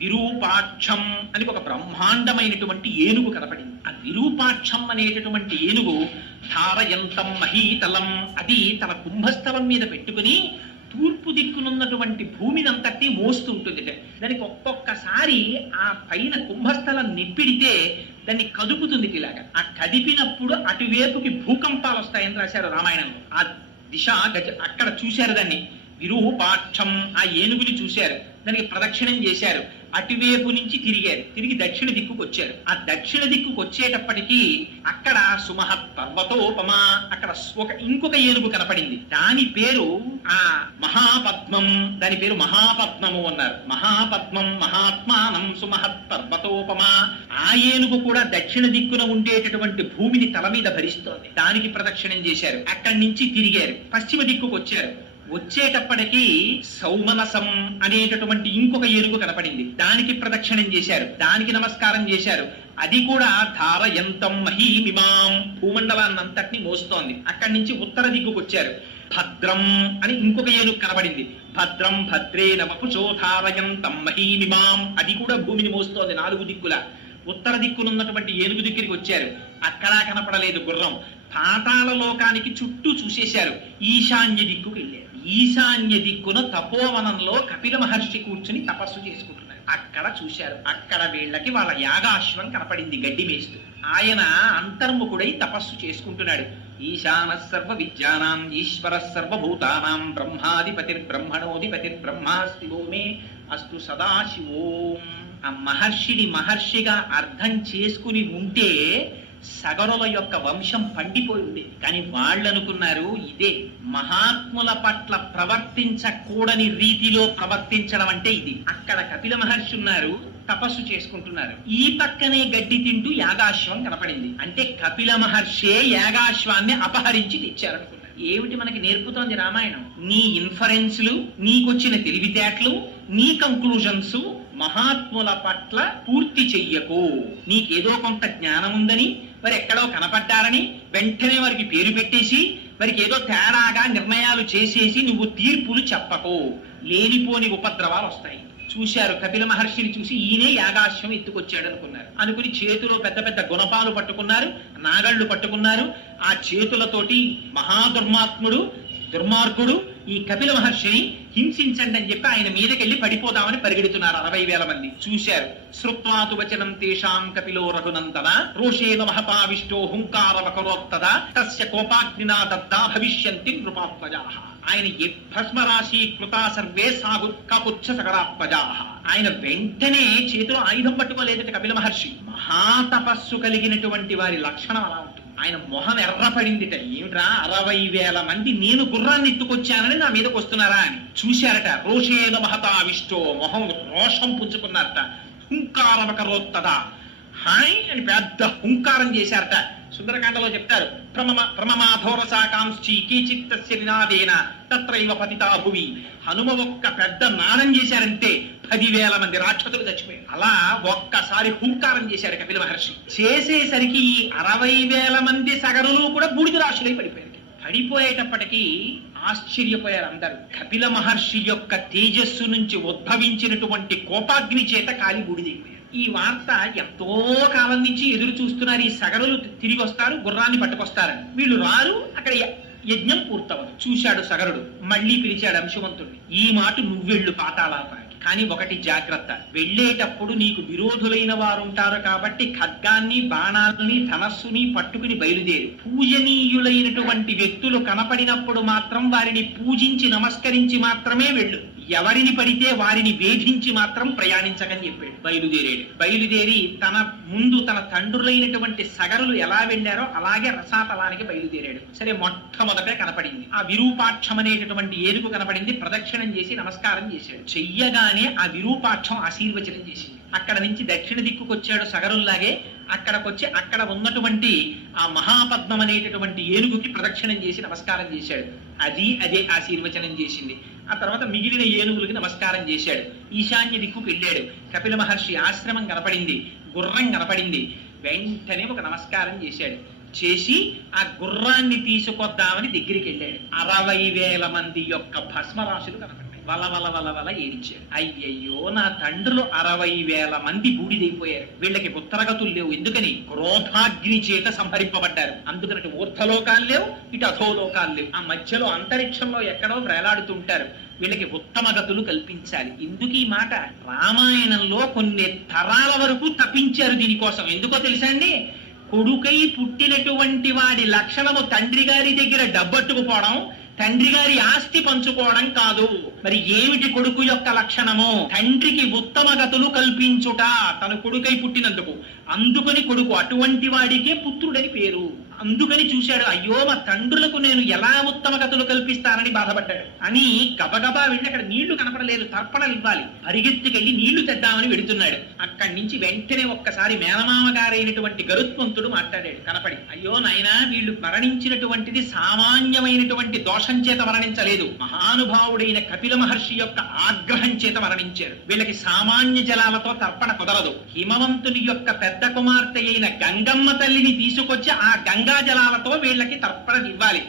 విరూపాక్షం అని ఒక బ్రహ్మాండమైనటువంటి ఏనుగు కనపడింది. ఆ విరూపాక్షం అనేటటువంటి ఏనుగు ధారయంతం మహీతలం, అది తన కుంభస్థలం మీద పెట్టుకుని తూర్పు దిక్కునున్నటువంటి భూమిని అంతటి మోస్తుంటుంది. దానికి ఒక్కొక్కసారి ఆ పైన కుంభస్థలం నిప్పిడితే దాన్ని కదుపుతుంది. ఇలాగా ఆ కదిపినప్పుడు అటువైపుకి భూకంపాలు వస్తాయని రాశారు రామాయణంలో. ఆ దిశ అక్కడ చూశారు దాన్ని విరూపాక్షం, ఆ ఏనుగుని చూశారు, దానికి ప్రదక్షిణం చేశారు, అటువైపు నుంచి తిరిగారు, తిరిగి దక్షిణ దిక్కుకు వచ్చారు. ఆ దక్షిణ దిక్కుకు వచ్చేటప్పటికీ అక్కడ సుమహత్ పర్వతోపమా, అక్కడ ఇంకొక ఏనుగు కనపడింది. దాని పేరు ఆ మహాపద్మం, దాని పేరు మహాపద్మము అన్నారు. మహాపద్మం మహాత్మానం సుమహత్ పర్వతోపమా. ఆ ఏనుగు కూడా దక్షిణ దిక్కున ఉండేటటువంటి భూమిని తల మీద భరిస్తోంది. దానికి ప్రదక్షిణం చేశారు. అక్కడి నుంచి తిరిగారు, పశ్చిమ దిక్కుకు వచ్చారు. వచ్చేటప్పటికి సౌమనసం అనేటటువంటి ఇంకొక ఏనుగు కనపడింది. దానికి ప్రదక్షిణం చేశారు, దానికి నమస్కారం చేశారు. అది కూడా ధారయంతం మహీమిమాం, భూమండలాన్నంతటిని మోస్తోంది. అక్కడి నుంచి ఉత్తర దిక్కుకు వచ్చారు. భద్రం అని ఇంకొక ఏనుగు కనబడింది. భద్రం భద్రే నమపుచో ధారయంతం మహీమిమాం, అది కూడా భూమిని మోస్తోంది నాలుగు దిక్కుల. ఉత్తర దిక్కునున్నటువంటి ఏనుగు దగ్గరికి వచ్చారు. అక్కడా కనపడలేదు గుర్రం. పాతాళ లోకానికి చుట్టూ చూసేశారు. ఈశాన్య దిక్కుకు వెళ్ళారు. ఈశాన్య దిక్కున తపోవనంలో కపిల మహర్షి కూర్చుని తపస్సు చేసుకుంటున్నారు. అక్కడ చూశారు. అక్కడ వీళ్ళకి వాళ్ళ యాగాశ్వం కనపడింది గడ్డి మేస్తూ. ఆయన అంతర్ముఖుడై తపస్సు చేసుకుంటున్నాడు. ఈశాన సర్వ విద్యానాం ఈశ్వర సర్వభూతానాం బ్రహ్మాధిపతిర్బ్రహ్మణోధిపతిర్ బ్రహ్మాస్తివో మే అస్తు సదాశివోం. ఆ మహర్షిని మహర్షిగా అర్థం చేసుకుని ఉంటే సగరుల యొక్క వంశం పండిపోయి ఉండేది. కానీ వాళ్ళు అనుకున్నారు ఇదే మహాత్ముల పట్ల ప్రవర్తించకూడని రీతిలో ప్రవర్తించడం అంటే ఇది. అక్కడ కపిల మహర్షి ఉన్నారు, తపస్సు చేసుకుంటున్నారు. ఈ పక్కనే గడ్డి తింటూ యాగాశ్వం కనపడింది. అంటే కపిల మహర్షే యాగాశ్వాన్ని అపహరించి తెచ్చారనుకున్నారు. ఏమిటి మనకి నేర్పుతోంది రామాయణం? నీ ఇన్ఫరెన్స్లు, నీకొచ్చిన తెలివితేటలు, నీ కంక్లూజన్స్ మహాత్ముల పట్ల పూర్తి చెయ్యకు. నీకేదో కొంత జ్ఞానం ఉందని, మరి ఎక్కడో కనపడ్డారని వెంటనే వారికి పేరు పెట్టేసి వారికి ఏదో తేడాగా నిర్ణయాలు చేసేసి నువ్వు తీర్పులు చెప్పకు. లేనిపోని ఉపద్రవాలు వస్తాయి. చూశారు కపిల మహర్షిని చూసి ఈయనే యాగాశ్వం ఎత్తుకొచ్చాడు అనుకున్నారు. అనుకుని చేతిలో పెద్ద పెద్ద గుణపాలు పట్టుకున్నారు, నాగళ్ళు పట్టుకున్నారు. ఆ చేతులతోటి దుర్మార్గుడు ఈ కపిల మహర్షిని హింసించండి అని చెప్పి ఆయన మీదకెళ్ళి పడిపోదామని పరిగెడుతున్నారు 60,000 మంది. చూశారు. శ్రుత్వాతు వచనం తేషాం కపిలో రఘునందన రోషేణ మహతావిష్టో హుంకారవకరోత్తద తస్య కోపాగ్నినా దగ్ధా భవిష్యంతి నృపాత్మజాః. ఆయన భస్మరాశి కృతా సర్వే కాకుచ్చ సకరాత్మజాః. ఆయన వెంటనే చేతిలో ఆయుధం పట్టుకోలేదట కపిల మహర్షి. మహాతపస్సు కలిగినటువంటి వారి లక్షణం అలా ఉంటుంది. ఆయన మొహం ఎర్రపడిందిట. ఏమిట్రా 60,000 మంది నేను గుర్రాన్ని ఎత్తుకొచ్చానని నా మీదకి వస్తున్నారా అని చూశారట. రోషేణ మహతావిష్టో, మొహం రోషం పుంజుకున్నారట. హుంకారవకరోత్తద, హాయ్ అని పెద్ద హుంకారం చేశారట. సుందరకాండలో చెప్తారు, ప్రమమాధోరసాకాంక్షి కీచిత్తస్య నినాదేన తత్రైవ పతితా భువి. హనుమ ఒక్క పెద్ద నాదం చేశారంటే 10,000 మంది రాక్షసులు చచ్చిపోయారు. అలా ఒక్కసారి హుంకారం చేశారు కపిల మహర్షి. చేసేసరికి ఈ 60,000 మంది సగరులు కూడా బూడిద రాశులై పడిపోయారు. పడిపోయేటప్పటికీ ఆశ్చర్యపోయారు అందరూ. కపిల మహర్షి యొక్క తేజస్సు నుంచి ఉద్భవించినటువంటి కోపాగ్ని చేత కాలి బూడిదైపోయారు. ఈ వార్త ఎంతో కాలం నుంచి ఎదురు చూస్తున్నారు. ఈ సగరులు తిరిగి వస్తారు, గుర్రాన్ని పట్టుకొస్తారని. వీళ్ళు రారు, అక్కడ యజ్ఞం పూర్తవదు. చూశాడు సగరుడు, మళ్ళీ పిలిచాడు అంశుమంతుడిని. ఈ మాట నువ్వెళ్ళు పాతాళానికి. కానీ ఒకటి జాగ్రత్త, వెళ్ళేటప్పుడు నీకు విరోధులైన వారు ఉంటారు కాబట్టి ఖడ్గాన్ని బాణాల్ని ధనస్సుని పట్టుకుని బయలుదేరు. పూజనీయులైనటువంటి వ్యక్తులు కనపడినప్పుడు మాత్రం వారిని పూజించి నమస్కరించి మాత్రమే వెళ్ళు. ఎవరిని పడితే వారిని వేధించి మాత్రం ప్రయాణించకని చెప్పాడు. బయలుదేరి తన ముందు తన తండ్రులైనటువంటి సగరులు ఎలా వెళ్ళారో అలాగే రసాతలానికి బయలుదేరాడు. సరే, మొట్టమొదటే కనపడింది ఆ విరూపాక్షం అనేటటువంటి ఏనుగు కనపడింది. ప్రదక్షిణం చేసి నమస్కారం చేశాడు. చెయ్యగానే ఆ విరూపాక్షం ఆశీర్వచనం చేసింది. అక్కడ నుంచి దక్షిణ దిక్కుకొచ్చాడు సగరుల్లాగే. అక్కడికొచ్చి అక్కడ ఉన్నటువంటి ఆ మహాపద్మం అనేటటువంటి ఏనుగుకి ప్రదక్షిణం చేసి నమస్కారం చేశాడు. అదే ఆశీర్వచనం చేసింది. ఆ తర్వాత మిగిలిన ఏనుగులకి నమస్కారం చేశాడు. ఈశాన్య దిక్కుకు వెళ్ళాడు. కపిల మహర్షి ఆశ్రమం కనపడింది, గుర్రం కనపడింది. వెంటనే ఒక నమస్కారం చేశాడు. చేసి ఆ గుర్రాన్ని తీసుకొద్దామని దగ్గరికి వెళ్ళాడు. 60,000 మంది యొక్క భస్మరాశులు కనపడ్డాయి. వల ఏడిచాడు. అయ్యయ్యో, నా తండ్రులు 60,000 మంది బూడిదైపోయారు. వీళ్ళకి ఉత్తరగతులు లేవు. ఎందుకని? క్రోధాగ్ని చేత సంహరింపబడ్డారు. అందుకని ఊర్ధలోకాలు లేవు, ఇటు అధోలోకాలు లేవు. ఆ మధ్యలో అంతరిక్షంలో ఎక్కడో వేలాడుతుంటారు. వీళ్ళకి ఉత్తమ గతులు కల్పించాలి. ఎందుకు ఈ మాట? రామాయణంలో కొన్ని తరాల వరకు తప్పించారు దీనికోసం. ఎందుకో తెలుసా అండి? కొడుకై పుట్టినటువంటి వాడి లక్షణము తండ్రి గారి దగ్గర డబ్బట్టుకుపోవడం, తండ్రి గారి ఆస్తి పంచుకోవడం కాదు. మరి ఏమిటి కొడుకు యొక్క లక్షణము? తండ్రికి ఉత్తమ గతులు కల్పించుట, తన కొడుకై పుట్టినందుకు. అందుకని కొడుకు, అటువంటి వాడికే పుత్రుడని పేరు. అందుకని చూశాడు, అయ్యో మా తండ్రులకు నేను ఎలా ఉత్తమ గతులు కల్పిస్తానని బాధపడ్డాడు. అని గబగబా వెళ్ళి అక్కడ నీళ్లు కనపడలేదు, తర్పణలు ఇవ్వాలి. పరిగెత్తుకెళ్ళి నీళ్లు తెద్దామని వెడుతున్నాడు. అక్కడి నుంచి వెంటనే ఒక్కసారి మేనమామ గారైనటువంటి గరుత్మంతుడు మాట్లాడాడు కనపడి. అయ్యో నాయనా, వీళ్ళు మరణించినటువంటిది సామాన్యమైనటువంటి దోషం చేత మరణించలేదు, మహానుభావుడైన కపిల మహర్షి యొక్క ఆగ్రహం చేత మరణించారు. వీళ్ళకి సామాన్య జలాలతో తర్పణ కుదరదు. హిమవంతుని యొక్క పెద్ద కుమార్తె అయిన గంగమ్మ తల్లిని తీసుకొచ్చి ఆ గంగా జలాలతో వీళ్ళకి తర్పణ ఇవ్వాలి.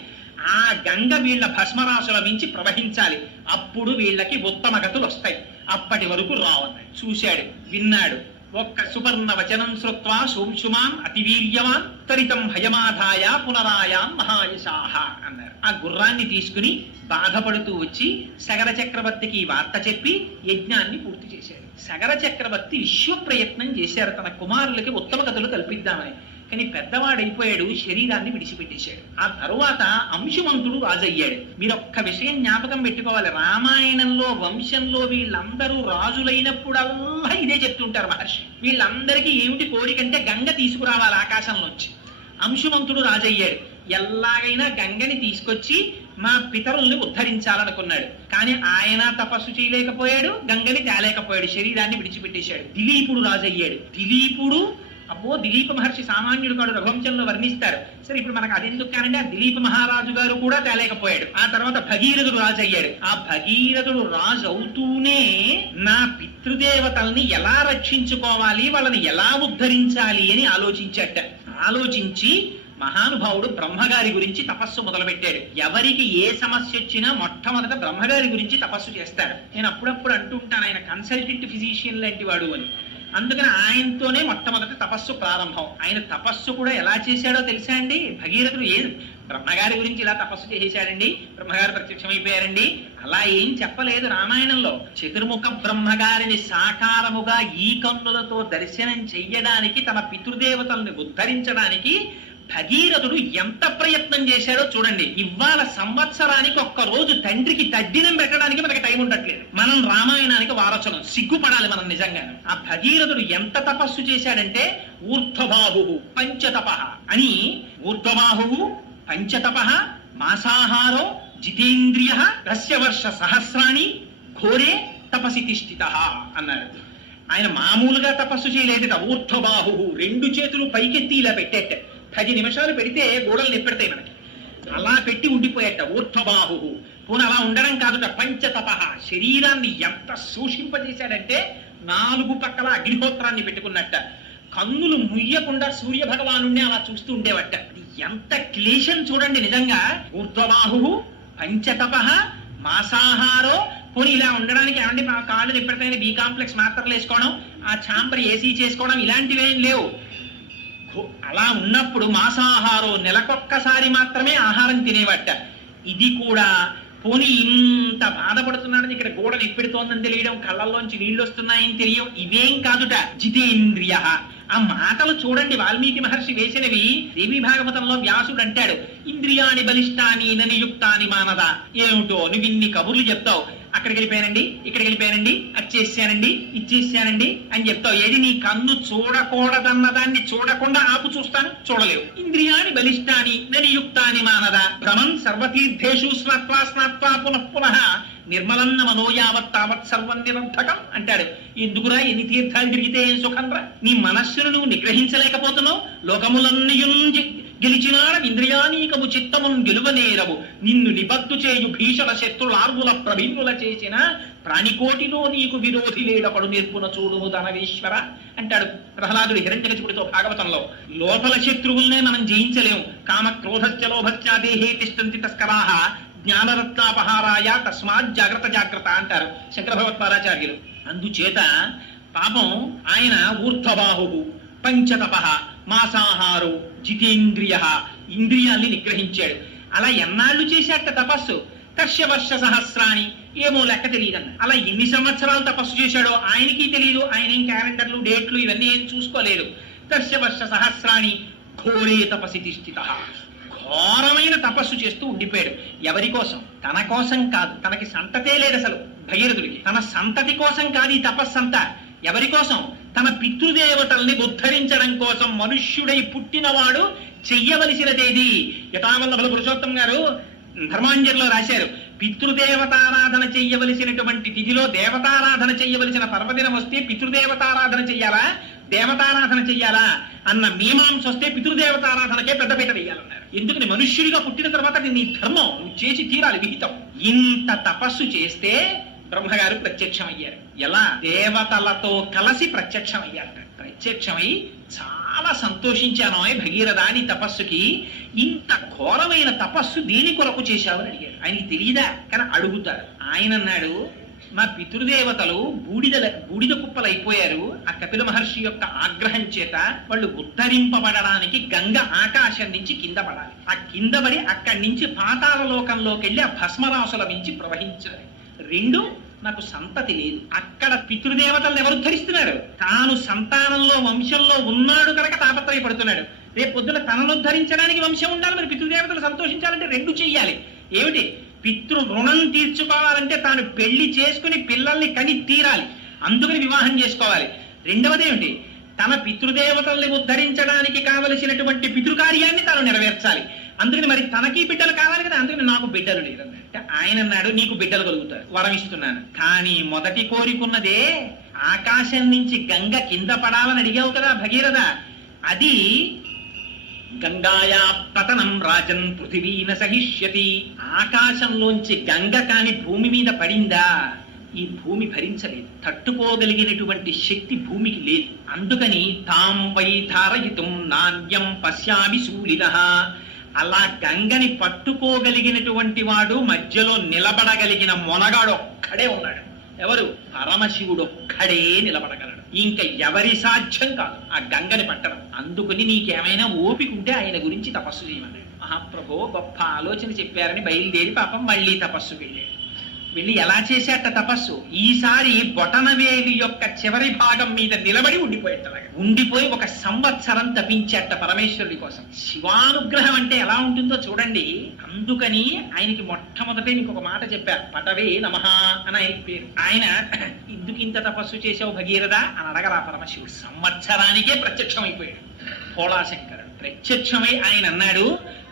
ఆ గంగ వీళ్ళ భస్మరాశుల మించి ప్రవహించాలి. అప్పుడు వీళ్ళకి ఉత్తమ గతులు వస్తాయి. అప్పటి వరకు రావన్నాడు. చూశాడు, విన్నాడు. ఒక్క సువర్ణ వచనం శ్రుత్వా సోంశుమాం అతివీర్యవాన్ తరితం హయమాధాయ పునరాయాం మహాయశాహ అన్నారు. ఆ గుర్రాన్ని తీసుకుని బాధపడుతూ వచ్చి సగర చక్రవర్తికి వార్త చెప్పి యజ్ఞాన్ని పూర్తి చేశాడు. సగర చక్రవర్తి విశ్వ ప్రయత్నం చేశారు తన కుమారులకి ఉత్తమ గతులు కల్పిద్దామని. కానీ పెద్దవాడైపోయాడు, శరీరాన్ని విడిచిపెట్టేశాడు. ఆ తరువాత అంశుమంతుడు రాజయ్యాడు. మీరు ఒక్క విషయం జ్ఞాపకం పెట్టుకోవాలి, రామాయణంలో వంశంలో వీళ్ళందరూ రాజులైనప్పుడల్లా ఇదే చెప్తుంటారు మహర్షి. వీళ్ళందరికీ ఏమిటి కోరికంటే గంగ తీసుకురావాలి ఆకాశంలోంచి. అంశుమంతుడు రాజయ్యాడు. ఎలాగైనా గంగని తీసుకొచ్చి మా పితరుల్ని ఉద్ధరించాలనుకున్నాడు. కానీ ఆయన తపస్సు చేయలేకపోయాడు, గంగని తేలేకపోయాడు, శరీరాన్ని విడిచిపెట్టేశాడు. దిలీపుడు రాజయ్యాడు. దిలీప మహర్షి సామాన్యుడు కాడు, రఘువంశంలో వర్ణిస్తారు. సరే, ఇప్పుడు మనకు అదెందుకు కానండి, ఆ దిలీప మహారాజు గారు కూడా తేలేకపోయాడు. ఆ తర్వాత భగీరథుడు రాజు అయ్యాడు. ఆ భగీరథుడు రాజు అవుతూనే నా పితృదేవతల్ని ఎలా రక్షించుకోవాలి, వాళ్ళని ఎలా ఉద్ధరించాలి అని ఆలోచించి మహానుభావుడు బ్రహ్మగారి గురించి తపస్సు మొదలుపెట్టాడు. ఎవరికి ఏ సమస్య వచ్చినా మొట్టమొదట బ్రహ్మగారి గురించి తపస్సు చేస్తారు. నేను అప్పుడప్పుడు అంటూ ఉంటాను, ఆయన కన్సల్టెంట్ ఫిజిషియన్ లాంటి వాడు అని. అందుకని ఆయనతోనే మొట్టమొదటి తపస్సు ప్రారంభం. ఆయన తపస్సు కూడా ఎలా చేశాడో తెలుసా అండి? భగీరథుడు బ్రహ్మగారి గురించి ఇలా తపస్సు చేశాడండి, బ్రహ్మగారు ప్రత్యక్షమైపోయారండి అలా ఏం చెప్పలేదు రామాయణంలో. చతుర్ముఖ బ్రహ్మగారిని సాకారముగా ఈ కన్నులతో దర్శనం చెయ్యడానికి, తన పితృదేవతల్ని ఉద్ధరించడానికి భగీరథుడు ఎంత ప్రయత్నం చేశాడో చూడండి. ఇవాళ సంవత్సరానికి ఒక్క రోజు తండ్రికి తద్దినం పెట్టడానికి మనకి టైం ఉండట్లేదు. మనం రామాయణానికి వారసులం, సిగ్గుపడాలి మనం నిజంగా. ఆ భగీరథుడు ఎంత తపస్సు చేశాడంటే ఊర్ధ్వబాహు పంచతప అని, ఊర్ధ్వబాహు పంచతప మాసాహారో జితేంద్రియ రస్యవర్ష సహస్రాణి ఘోరే తపసి తిష్ఠిత అన్నారు. ఆయన మామూలుగా తపస్సు చేయలేదట. ఊర్ధ్వబాహు, 2 చేతులు పైకెత్తి ఇలా పెట్టేట. 10 నిమిషాలు పెడితే గోడలు నిప్పెడతాయి మనకి. అలా పెట్టి ఉండిపోయేట ఊర్ధ్వబాహు. పోనీ అలా ఉండడం కాదుట, పంచతప, శరీరాన్ని ఎంత సూషింపజేశాడంటే 4 పక్కల అగ్నిహోత్రాన్ని పెట్టుకున్నట్ట. కన్నులు ముయ్యకుండా సూర్య భగవానుణ్ణి అలా చూస్తూ ఉండేవట. ఎంత క్లేశం చూడండి నిజంగా. ఊర్ధ్వబాహు పంచతప మాసాహారో. పోనీ ఇలా ఉండడానికి ఏమండి మా కాళ్ళు నిప్పెడతాయని బి కాంప్లెక్స్ మాత్రలు వేసుకోవడం, ఆ ఛాంబర్ ఏసీ చేసుకోవడం ఇలాంటివేం లేవు. అలా ఉన్నప్పుడు మాసాహారం, నెలకొక్కసారి మాత్రమే ఆహారం తినేవట. ఇది కూడా పోనీ ఇంత బాధపడుతున్నాడని ఇక్కడ గోడ నిప్పెడుతోందని తెలియడం, కళ్ళల్లోంచి నీళ్లు వస్తున్నాయని తెలియడం, ఇవేం కాదుట. జితేంద్రియ. ఆ మాటలు చూడండి, వాల్మీకి మహర్షి వేసినవి. దేవి భాగవతంలో వ్యాసుడు అంటాడు, ఇంద్రియాని బలిష్టాని ననియుక్తాని మానద. ఏమిటో నువ్వు ఇన్ని కబుర్లు చెప్తావు, అక్కడికి వెళ్ళిపోయానండి, ఇక్కడికి వెళ్ళిపోయానండి, అది ఇచ్చేసానండి అని చెప్తావు. ఏది నీ కన్ను చూడకూడదన్న దాన్ని చూడకుండా ఆపు చూస్తాను, చూడలేవు. ఇంద్రియాని బలిష్టాని ననియుక్తాని మానద. భ్రమం సర్వతీర్థేషు స్నాత్వా స్నాత్వా పునః పునః నిర్మలన్న మనోయావత్ తావత్ సర్వం నిరంధకం అంటాడు. ఎందుకురా ఎన్ని తీర్థాలు తిరిగితే ఏం సుఖంరా? నీ మనస్సును నువ్వు నిగ్రహించలేకపోతున్నావు. లోకములన్నయున్ గెలిచినాడ ఇంద్రియానీకము చిత్తమున్ గెలువనేరవు. నిన్ను నిబద్దు చేయు భీషణ శత్రులార్వుల ప్రభిన్నుల చేసిన ప్రాణికోటిలో నీకు విరోధి లేడపడు నేర్పున చూడుము ధనవేశ్వర అంటాడు ప్రహ్లాదుడు హిరణ్యకశిపుడితో భాగవతంలో. లోపల శత్రువుల్నే మనం జయించలేము. కామ క్రోధశ్చ లోభశ్చ దేహే తిష్టంతి తస్కరాహ జ్ఞానరత్నాపహారాయ తస్మాత్ జాగ్రత్త జాగ్రత్త అంటారు శంకర భగవత్పాదాచార్యులు. అందుచేత పాపం ఆయన ఊర్ధ్వబాహు పంచతప మాసాహారు జితేంద్రియ, ఇంద్రియాల్ని నిగ్రహించాడు. అలా ఎన్నాళ్ళు చేశాక తపస్సు? కశ్యవర్ష సహస్రాణి, ఏమో లెక్క తెలియదన్న. అలా ఎన్ని సంవత్సరాలు తపస్సు చేశాడో ఆయనకి తెలియదు. ఆయన ఏం క్యాలెండర్లు డేట్లు ఇవన్నీ ఏం చూసుకోలేదు. కశ్యవర్ష సహస్రాణి ఘోరే తపసి తిష్ఠిత. ఘోరమైన తపస్సు చేస్తూ ఉండిపోయాడు. ఎవరి కోసం? తన కోసం కాదు. తనకి సంతతే లేదు అసలు భగీరథుడికి. తన సంతతి కోసం కాదు ఈ తపస్సంతా. ఎవరి కోసం? తన పితృదేవతల్ని ఉద్ధరించడం కోసం మనుష్యుడై పుట్టినవాడు చెయ్యవలసినదేది. యథావల్లభ పురుషోత్తం గారు ధర్మాంజలిలో రాశారు, పితృదేవతారాధన చెయ్యవలసినటువంటి తిథిలో దేవతారాధన చెయ్యవలసిన పర్వదినం వస్తే పితృదేవతారాధన చెయ్యాలా దేవతారాధన చెయ్యాలా అన్న మీమాంస వస్తే పితృదేవతారాధనకే పెద్దపీట వేయాలన్నారు. ఎందుకని? మనుష్యుడిగా పుట్టిన తర్వాత నీ ధర్మం నువ్వు చేసి తీరాలి, విహితం. ఇంత తపస్సు చేస్తే బ్రహ్మగారు ప్రత్యక్షమయ్యారు. ఎలా? దేవతలతో కలిసి ప్రత్యక్షమయ్యారు. ప్రత్యక్షమై చాలా సంతోషించాను భగీరథ నీ తపస్సుకి. ఇంత ఘోరమైన తపస్సు దేని కొరకు చేశావని అడిగాడు. ఆయనకి తెలియదా? కానీ అడుగుతారు. ఆయన అన్నాడు, మా పితృదేవతలు బూడిద కుప్పలైపోయారు. ఆ కపిల మహర్షి యొక్క ఆగ్రహం చేత వాళ్ళు ఉద్ధరింపబడడానికి గంగ ఆకాశం నుంచి కింద పడాలి. ఆ కింద పడి అక్కడి నుంచి పాతాళ లోకంలోకి వెళ్ళి ఆ భస్మరాసుల నుంచి ప్రవహించాలి. రెండు, నాకు సంతతి లేదు. అక్కడ పితృదేవతలను ఎవరు ధరిస్తున్నారు? తాను సంతానంలో వంశంలో ఉన్నాడు కనుక తాపత్రయపడుతున్నాడు. రేపు పొద్దున తనను ధరించడానికి వంశం ఉండాలి. మరి పితృదేవతలు సంతోషించాలంటే రెండు చెయ్యాలి. ఏమిటి? పితృ రుణం తీర్చుకోవాలంటే తాను పెళ్లి చేసుకుని పిల్లల్ని కని తీరాలి, అందుకని వివాహం చేసుకోవాలి. రెండవది ఏమిటి? తన పితృదేవతల్ని ఉద్ధరించడానికి కావలసినటువంటి పితృకార్యాన్ని తాను నెరవేర్చాలి. అందుకని మరి తనకి బిడ్డలు కావాలి కదా, అందుకని నాకు బిడ్డలు లేదన్నట్టు ఆయన అన్నాడు, నీకు బిడ్డలు కలుగుతారు, వరం ఇస్తున్నాను. కానీ మొదటి కోరికున్నదే ఆకాశం నుంచి గంగ కింద పడాలని అడిగావు కదా భగీరథ, అది గంగాయా పతనం రాజన్ పృథివీన సహిష్యతి. ఆకాశంలోంచి గంగ కాని భూమి మీద పడిందా ఈ భూమి భరించలేదు. తట్టుకోగలిగినటువంటి శక్తి భూమికి లేదు. అందుకని తాం వై ధారయితుం నాణ్యం పశ్యామి శూలినః. అలా గంగని పట్టుకోగలిగినటువంటి వాడు, మధ్యలో నిలబడగలిగిన మొనగాడు ఒక్కడే ఉన్నాడు. ఎవరు? పరమశివుడు ఒక్కడే నిలబడగలడు. ఇంకా ఎవరి సాధ్యం కాదు ఆ గంగని పట్టడం. అందుకని నీకేమైనా ఓపిక ఉంటే ఆయన గురించి తపస్సు చేయమన్నాడు. మహాప్రభో గొప్ప ఆలోచన చెప్పారని బయలుదేరి పాపం మళ్ళీ తపస్సు వెళ్ళాడు. వెళ్ళి ఎలా చేసేట తపస్సు? ఈసారి బొటనవేలి యొక్క చివరి భాగం మీద నిలబడి ఉండిపోయి 1 సంవత్సరం తపించేట పరమేశ్వరుడి కోసం. శివానుగ్రహం అంటే ఎలా ఉంటుందో చూడండి. అందుకని ఆయనకి మొట్టమొదటే నీకు ఒక మాట చెప్పారు, పటవే నమః అని ఆయనకి పేరు. ఆయన ఇందుకు ఇంత తపస్సు చేసావు భగీరథ అని అడగరా పరమశివుడు. సంవత్సరానికే ప్రత్యక్షమైపోయాడు భోళాశంకరుడు. ప్రత్యక్షమై ఆయన అన్నాడు,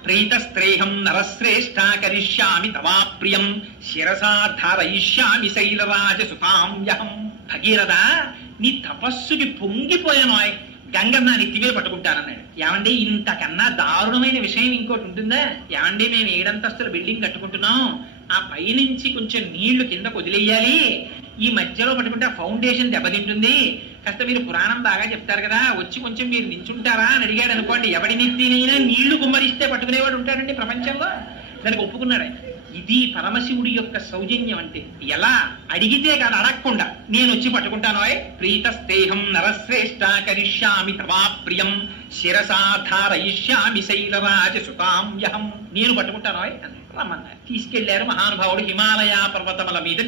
ప్రీతస్త్రేహం నరశ్రేష్ఠ కరిష్యామి తవాప్రియం శిరసా ధారయిష్యామి శైలరాజ సుతాంయహం. భగీరథ నీ తపస్సుకి పొంగిపోయాను, గంగన్న నెత్తివే పట్టుకుంటానన్నాడు. ఏమండి ఇంతకన్నా దారుణమైన విషయం ఇంకోటి ఉంటుందా? ఏమండి మేము 7 అంతస్తుల బిల్డింగ్ కట్టుకుంటున్నాం, ఆ పైనుంచి కొంచెం నీళ్లు కిందకు వదిలేయాలి, ఈ మధ్యలో పట్టుకుంటే ఫౌండేషన్ దెబ్బతింటుంది, కాస్త మీరు పురాణం బాగా చెప్తారు కదా, వచ్చి కొంచెం మీరు నించుంటారా అని అడిగాడు అనుకోండి. ఎవడి నెత్తినైనా నీళ్లు కుమ్మరిస్తే పట్టుకునేవాడు ఉంటాడండి ప్రపంచంలో. దానికి ఒప్పుకున్నాడు ఆయన. ఇది పరమశివుడి యొక్క సౌజన్యం అంటే. ఎలా? అడిగితే కాదు, అడగకుండా నేను వచ్చి పట్టుకుంటాను. ప్రీతస్తేహం నరశ్రేష్ఠ కరిష్యామి తవాప్రియం శిరసా ధారయిష్యామి శైలరాజ సుతాంయహం. నేను పట్టుకుంటాను. రమ్మన్నారు. తీసుకెళ్లారు. మహానుభావుడు హిమాలయ పర్వతముల మీద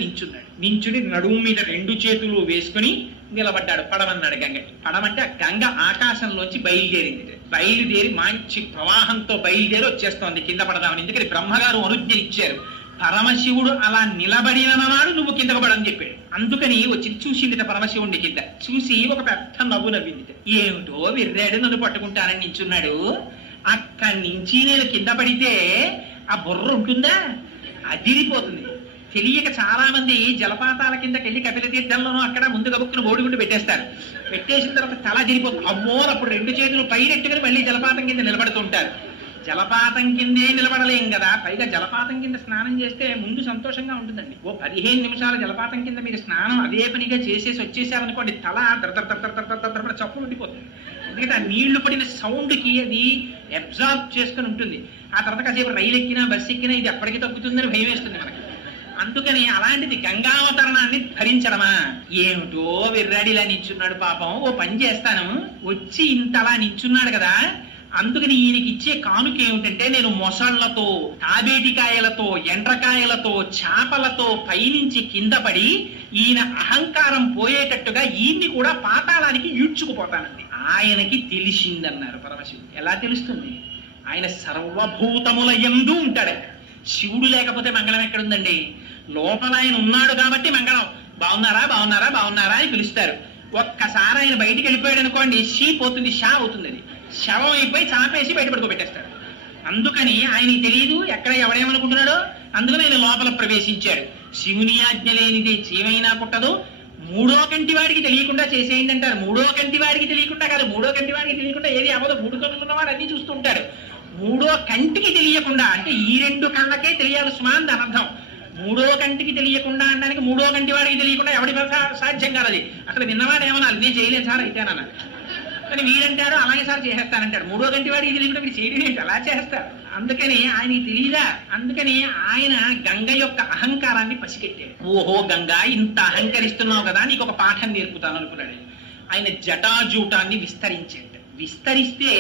నించుని నడుము మీద 2 చేతులు వేసుకుని నిలబడ్డాడు. పడమన్నాడు గంగకి. పడమంటే ఆ గంగ ఆకాశంలోంచి బయలుదేరి మంచి ప్రవాహంతో బయలుదేరి వచ్చేస్తోంది కింద పడదామని. ఎందుకని బ్రహ్మగారు అనుజ్ఞ ఇచ్చారు. పరమశివుడు అలా నిలబడిననాడు నువ్వు కిందకు పడని చెప్పాడు. అందుకని వచ్చి చూసిందిట పరమశివుడి కింద. చూసి ఒక పెద్ద నవ్వు నవ్విందిట. ఏమిటో విర్రాడు నన్ను పట్టుకుంటానని నించున్నాడు. అక్కడి నుంచి నేను కింద పడితే ఆ బుర్ర ఉంటుందా? అదిరిపోతుంది. తెలియక చాలా మంది జలపాతాల కిందకి వెళ్ళి కపిల తీర్థంలోనూ అక్కడ ముందు గబుక్కును ఓడిగుండు పెట్టేస్తారు. పెట్టేసిన తర్వాత తల అదిరిపోతుంది. అమ్మో, అప్పుడు 2 చేతులు పైరెట్టుకుని మళ్ళీ జలపాతం కింద నిలబడుతుంటారు. జలపాతం కిందే నిలబడలేం కదా, పైగా జలపాతం కింద స్నానం చేస్తే ముందు సంతోషంగా ఉంటుందండి. ఓ 15 నిమిషాల జలపాతం కింద మీరు స్నానం అదే పనిగా చేసేసి వచ్చేసారనుకోండి, తల దర చప్పు ఉండిపోతుంది. ఎందుకంటే ఆ నీళ్లు పడిన సౌండ్కి అది అబ్జార్బ్ చేసుకుని ఉంటుంది. ఆ తర్వాత కాసేపు రైలు ఎక్కినా బస్సు ఎక్కినా ఇది ఎప్పటికీ తగ్గుతుందని భయం వేస్తుంది మనకి. అందుకని అలాంటిది గంగావతరణాన్ని ధరించడమా? ఏమిటో విర్రాడిలా నించున్నాడు పాపం. ఓ పని చేస్తాను, వచ్చి ఇంతలా నించున్నాడు కదా, అందుకని ఈయనకి ఇచ్చే కానుక ఏమిటంటే, నేను మొసళ్లతో, తాబేటికాయలతో, ఎండ్రకాయలతో, చేపలతో పైనుంచి కింద పడి ఈయన అహంకారం పోయేటట్టుగా ఈయన్ని కూడా పాతాళానికి ఈడ్చుకుపోతానండి. ఆయనకి తెలిసిందన్నారు పరమశివుడు. ఎలా తెలుస్తుంది? ఆయన సర్వభూతముల యందు ఉంటాడు. శివుడు లేకపోతే మంగళం ఎక్కడుందండి? లోపల ఆయన ఉన్నాడు కాబట్టి మంగళం. బాగున్నారా బాగున్నారా బాగున్నారా అని పిలుస్తారు. ఒక్కసారి ఆయన బయటికి వెళ్ళిపోయాడు అనుకోండి, షీ పోతుంది, షా అవుతుంది. అది శవం అయిపోయి చాపేసి బయట పడుకోబెట్టేస్తాడు. అందుకని ఆయనకి తెలియదు ఎక్కడ ఎవడేమనుకుంటున్నాడో. అందుకని ఆయన లోపల ప్రవేశించాడు. శివుని ఆజ్ఞ లేనిది చీమైనా పుట్టదు. 3వ కంటి వాడికి తెలియకుండా చేసేయండి అంటారు. 3వ కంటి వాడికి తెలియకుండా కాదు, 3వ కంటి వాడికి తెలియకుండా ఏది అవ్వదు. 3 కన్నులు ఉన్నవాడు అన్ని చూస్తూ ఉంటాడు. 3వ కంటికి తెలియకుండా అంటే ఈ 2 కళ్ళకే తెలియాలి సుమాన్ దాని అర్థం. 3వ కంటికి తెలియకుండా అనడానికి 3వ కంటి వాడికి తెలియకుండా ఎవడి సాధ్యం కాదు. అది అసలు విన్నవాడు ఏమన్నా నేను చేయలేదు సార్ అయితేనన్నా, కానీ వీడంటాడు అలాగే సార్ చేసేస్తానంటాడు. 3వ కంటి వాడికి తెలియకుండా వీడు చేయడం ఏంటి, అలా చేస్తారు. అందుకని ఆయనకి తెలియదా. అందుకని ఆయన గంగ యొక్క అహంకారాన్ని పసిగట్టాడు. ఓహో గంగ, ఇంత అహంకరిస్తున్నావు కదా, నీకు ఒక పాఠం నేర్పుతాను అనుకున్నాడు. ఆయన జటాజూటాన్ని విస్తరించాడు. విస్తరిస్తే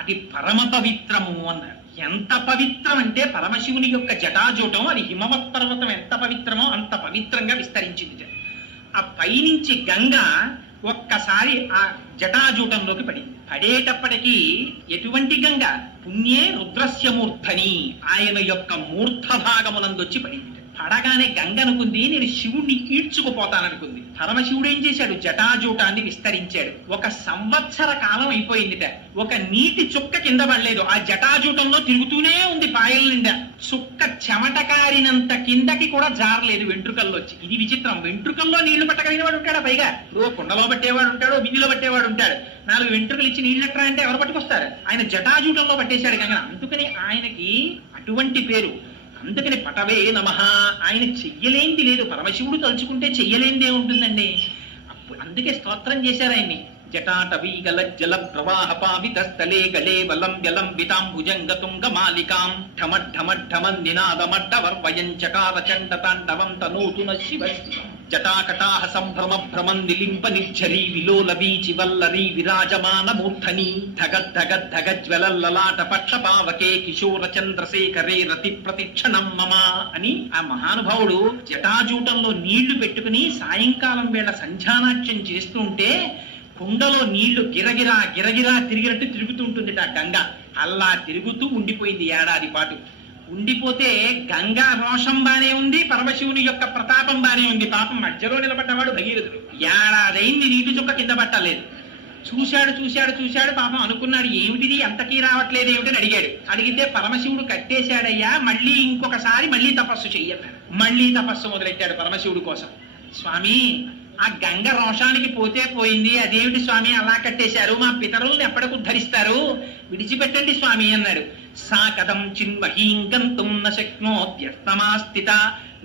అది పరమ పవిత్రము అన్నాడు. ఎంత పవిత్రం అంటే పరమశివుని యొక్క జటాజూటం, అది హిమవత్ పర్వతం ఎంత పవిత్రమో అంత పవిత్రంగా విస్తరించింది. ఆ పైనుంచి గంగ ఒక్కసారి ఆ జటాజూటంలోకి పడింది. పడేటప్పటికీ ఎటువంటి గంగ? పుణ్యే రుద్రస్యమూర్ధని, ఆయన యొక్క మూర్ధ భాగమునందొచ్చి పడింది. పడగానే గంగ అనుకుంది నేను శివుణ్ణి ఈడ్చుకుపోతాననుకుంది. పరమశివుడు ఏం చేశాడు? జటాజూటాన్ని విస్తరించాడు. 1 సంవత్సర కాలం అయిపోయిందిట. ఒక నీటి చుక్క కింద పడలేదు. ఆ జటాజూటంలో తిరుగుతూనే ఉంది పాయల నిండా. చుక్క చెమటకారినంత కిందకి కూడా జారలేదు వెంట్రుకల్లో వచ్చి. ఇది విచిత్రం. వెంట్రుకల్లో నీళ్లు పట్టగలిగిన వాడు ఉంటాడా? పైగా కుండలో పట్టేవాడు ఉంటాడు, బిందులో పట్టేవాడు ఉంటాడు. 4 వెంట్రుకలు ఇచ్చి నీళ్ళు ఎట్రా అంటే ఎవరు పట్టుకొస్తారు? ఆయన జటాజూటంలో పట్టేశాడు గంగ. అందుకని ఆయనకి అటువంటి పేరు. అందుకని పటవే నమః. ఆయన చెయ్యలేంది లేదు. పరమశివుడు తలుచుకుంటే చెయ్యలేందే ఉంటుందండి. అప్పుడు అందుకే స్తోత్రం చేశారు ఆయన్ని. జటాటవీ గల జల ప్రవాహ పావిత స్థలే గలే వలం జలం వితాంబుజంగతుంగ మాలికాం ఢమఢమఢమన్ నినాదమడ్డవర్వయం చకార చండ తాండవం తనూతున శివ జటాకటాహ సంభ్రమ భ్రమం నిలింప నిర్ఝరీ విలోల వీచి వల్లరీ విరాజమాన మూర్ధని ధగద్ధగజ్వలల్లలాట పక్షపావకే కిశోర చంద్రశేఖరే రతి ప్రతిక్షణం మమ అని ఆ మహానుభావుడు జటాజూటంలో నీళ్లు పెట్టుకుని సాయంకాలం వేళ సంధ్యానాట్యం చేస్తుంటే కుండలో నీళ్లు గిరగిరా గిరగిరా తిరిగినట్టు తిరుగుతుంటుంది ఆ గంగ. అలా తిరుగుతూ ఉండిపోయింది ఏడాది పాటు. ఉండిపోతే గంగా రోషం బానే ఉంది, పరమశివుని యొక్క ప్రతాపం బానే ఉంది. పాపం మధ్యలో నిలబడ్డవాడు భగీరథుడు. ఏడాదైంది నీటి చుక్క కింద పట్టలేదు. చూశాడు చూశాడు చూశాడు. పాపం అనుకున్నాడు ఏమిటిది అంతకీ రావట్లేదు ఏమిటని అడిగాడు. అడిగితే పరమశివుడు కట్టేశాడయ్యా, మళ్ళీ ఇంకొకసారి మళ్ళీ తపస్సు చెయ్యన్నాడు. మళ్ళీ తపస్సు మొదలెట్టాడు పరమశివుడు కోసం. స్వామి, ఆ గంగ రోషానికి పోతే పోయింది, అదేమిటి స్వామి అలా కట్టేశారు? మా పితరుల్ని ఎప్పటికి ఉద్ధరిస్తారు? విడిచిపెట్టండి స్వామి అన్నాడు. సా కథం చిన్మహీం గంతుం న శక్నోత్యస్తమాస్థిత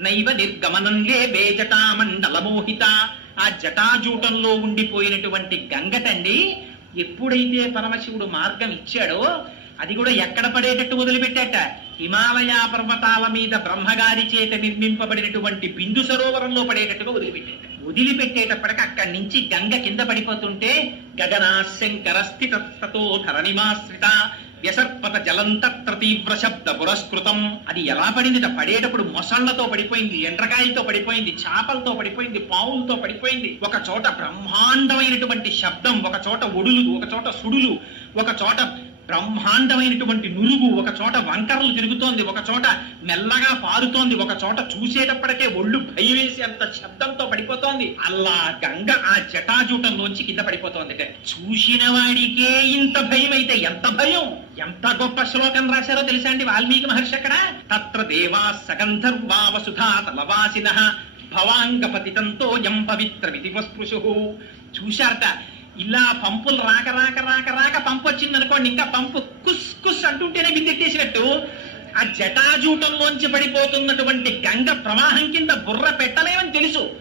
నైవ నిర్గమనం లేవే జటామండల మోహిత. ఆ జటాజూటంలో ఉండిపోయినటువంటి గంగటండి ఎప్పుడైతే పరమశివుడు మార్గం ఇచ్చాడో అది కూడా ఎక్కడ పడేటట్టు వదిలిపెట్టాట? హిమాలయ పర్వతాల మీద బ్రహ్మగారి చేత నిర్మింపబడినటువంటి బిందు సరోవరంలో పడేటట్టుగా వదిలిపెట్టాట. వదిలిపెట్టేటప్పటికి అక్కడి నుంచి గంగ కింద పడిపోతుంటే గగనా శంకర స్థితతో ధరణిమాశ్రిత వ్యసర్పత జలంతత్ర తీవ్ర శబ్ద పురస్కృతం. అది ఎలా పడిందిట? పడేటప్పుడు మొసళ్లతో పడిపోయింది, ఎండ్రకాయలతో పడిపోయింది, చేపలతో పడిపోయింది, పావులతో పడిపోయింది. ఒక చోట బ్రహ్మాండమైనటువంటి శబ్దం, ఒక చోట ఒడులు, ఒక చోట సుడులు, ఒక చోట బ్రహ్మాండమైనటువంటి నురుగు, ఒక చోట వంకరలు తిరుగుతోంది, ఒక చోట మెల్లగా పారుతోంది, ఒక చోట చూసేటప్పటికే ఒళ్ళు భయం వేసి అంత శబ్దంతో పడిపోతోంది. అలా గంగ ఆ జటాజూటంలోంచి కింద పడిపోతోంది. చూసిన వాడికే ఇంత భయం అయితే ఎంత భయం! ఎంత గొప్ప శ్లోకం రాశారో తెలుసా అండి వాల్మీకి మహర్షి అక్కడ. తత్ర దేవా సగంధర్వా వసుధా తలవాసినః భవాంగపతితంతో యం పవిత్రమితి వస్పృశు. చూశారట, ఇలా పంపులు రాక రాక రాక రాక పంపు వచ్చింది అనుకోండి, ఇంకా పంపు కుస్ కుస్ అంటుంటేనే బిందెట్టేసినట్టు ఆ జటాజూటంలోంచి పడిపోతున్నటువంటి గంగ ప్రవాహం కింద బుర్ర పెట్టలేమని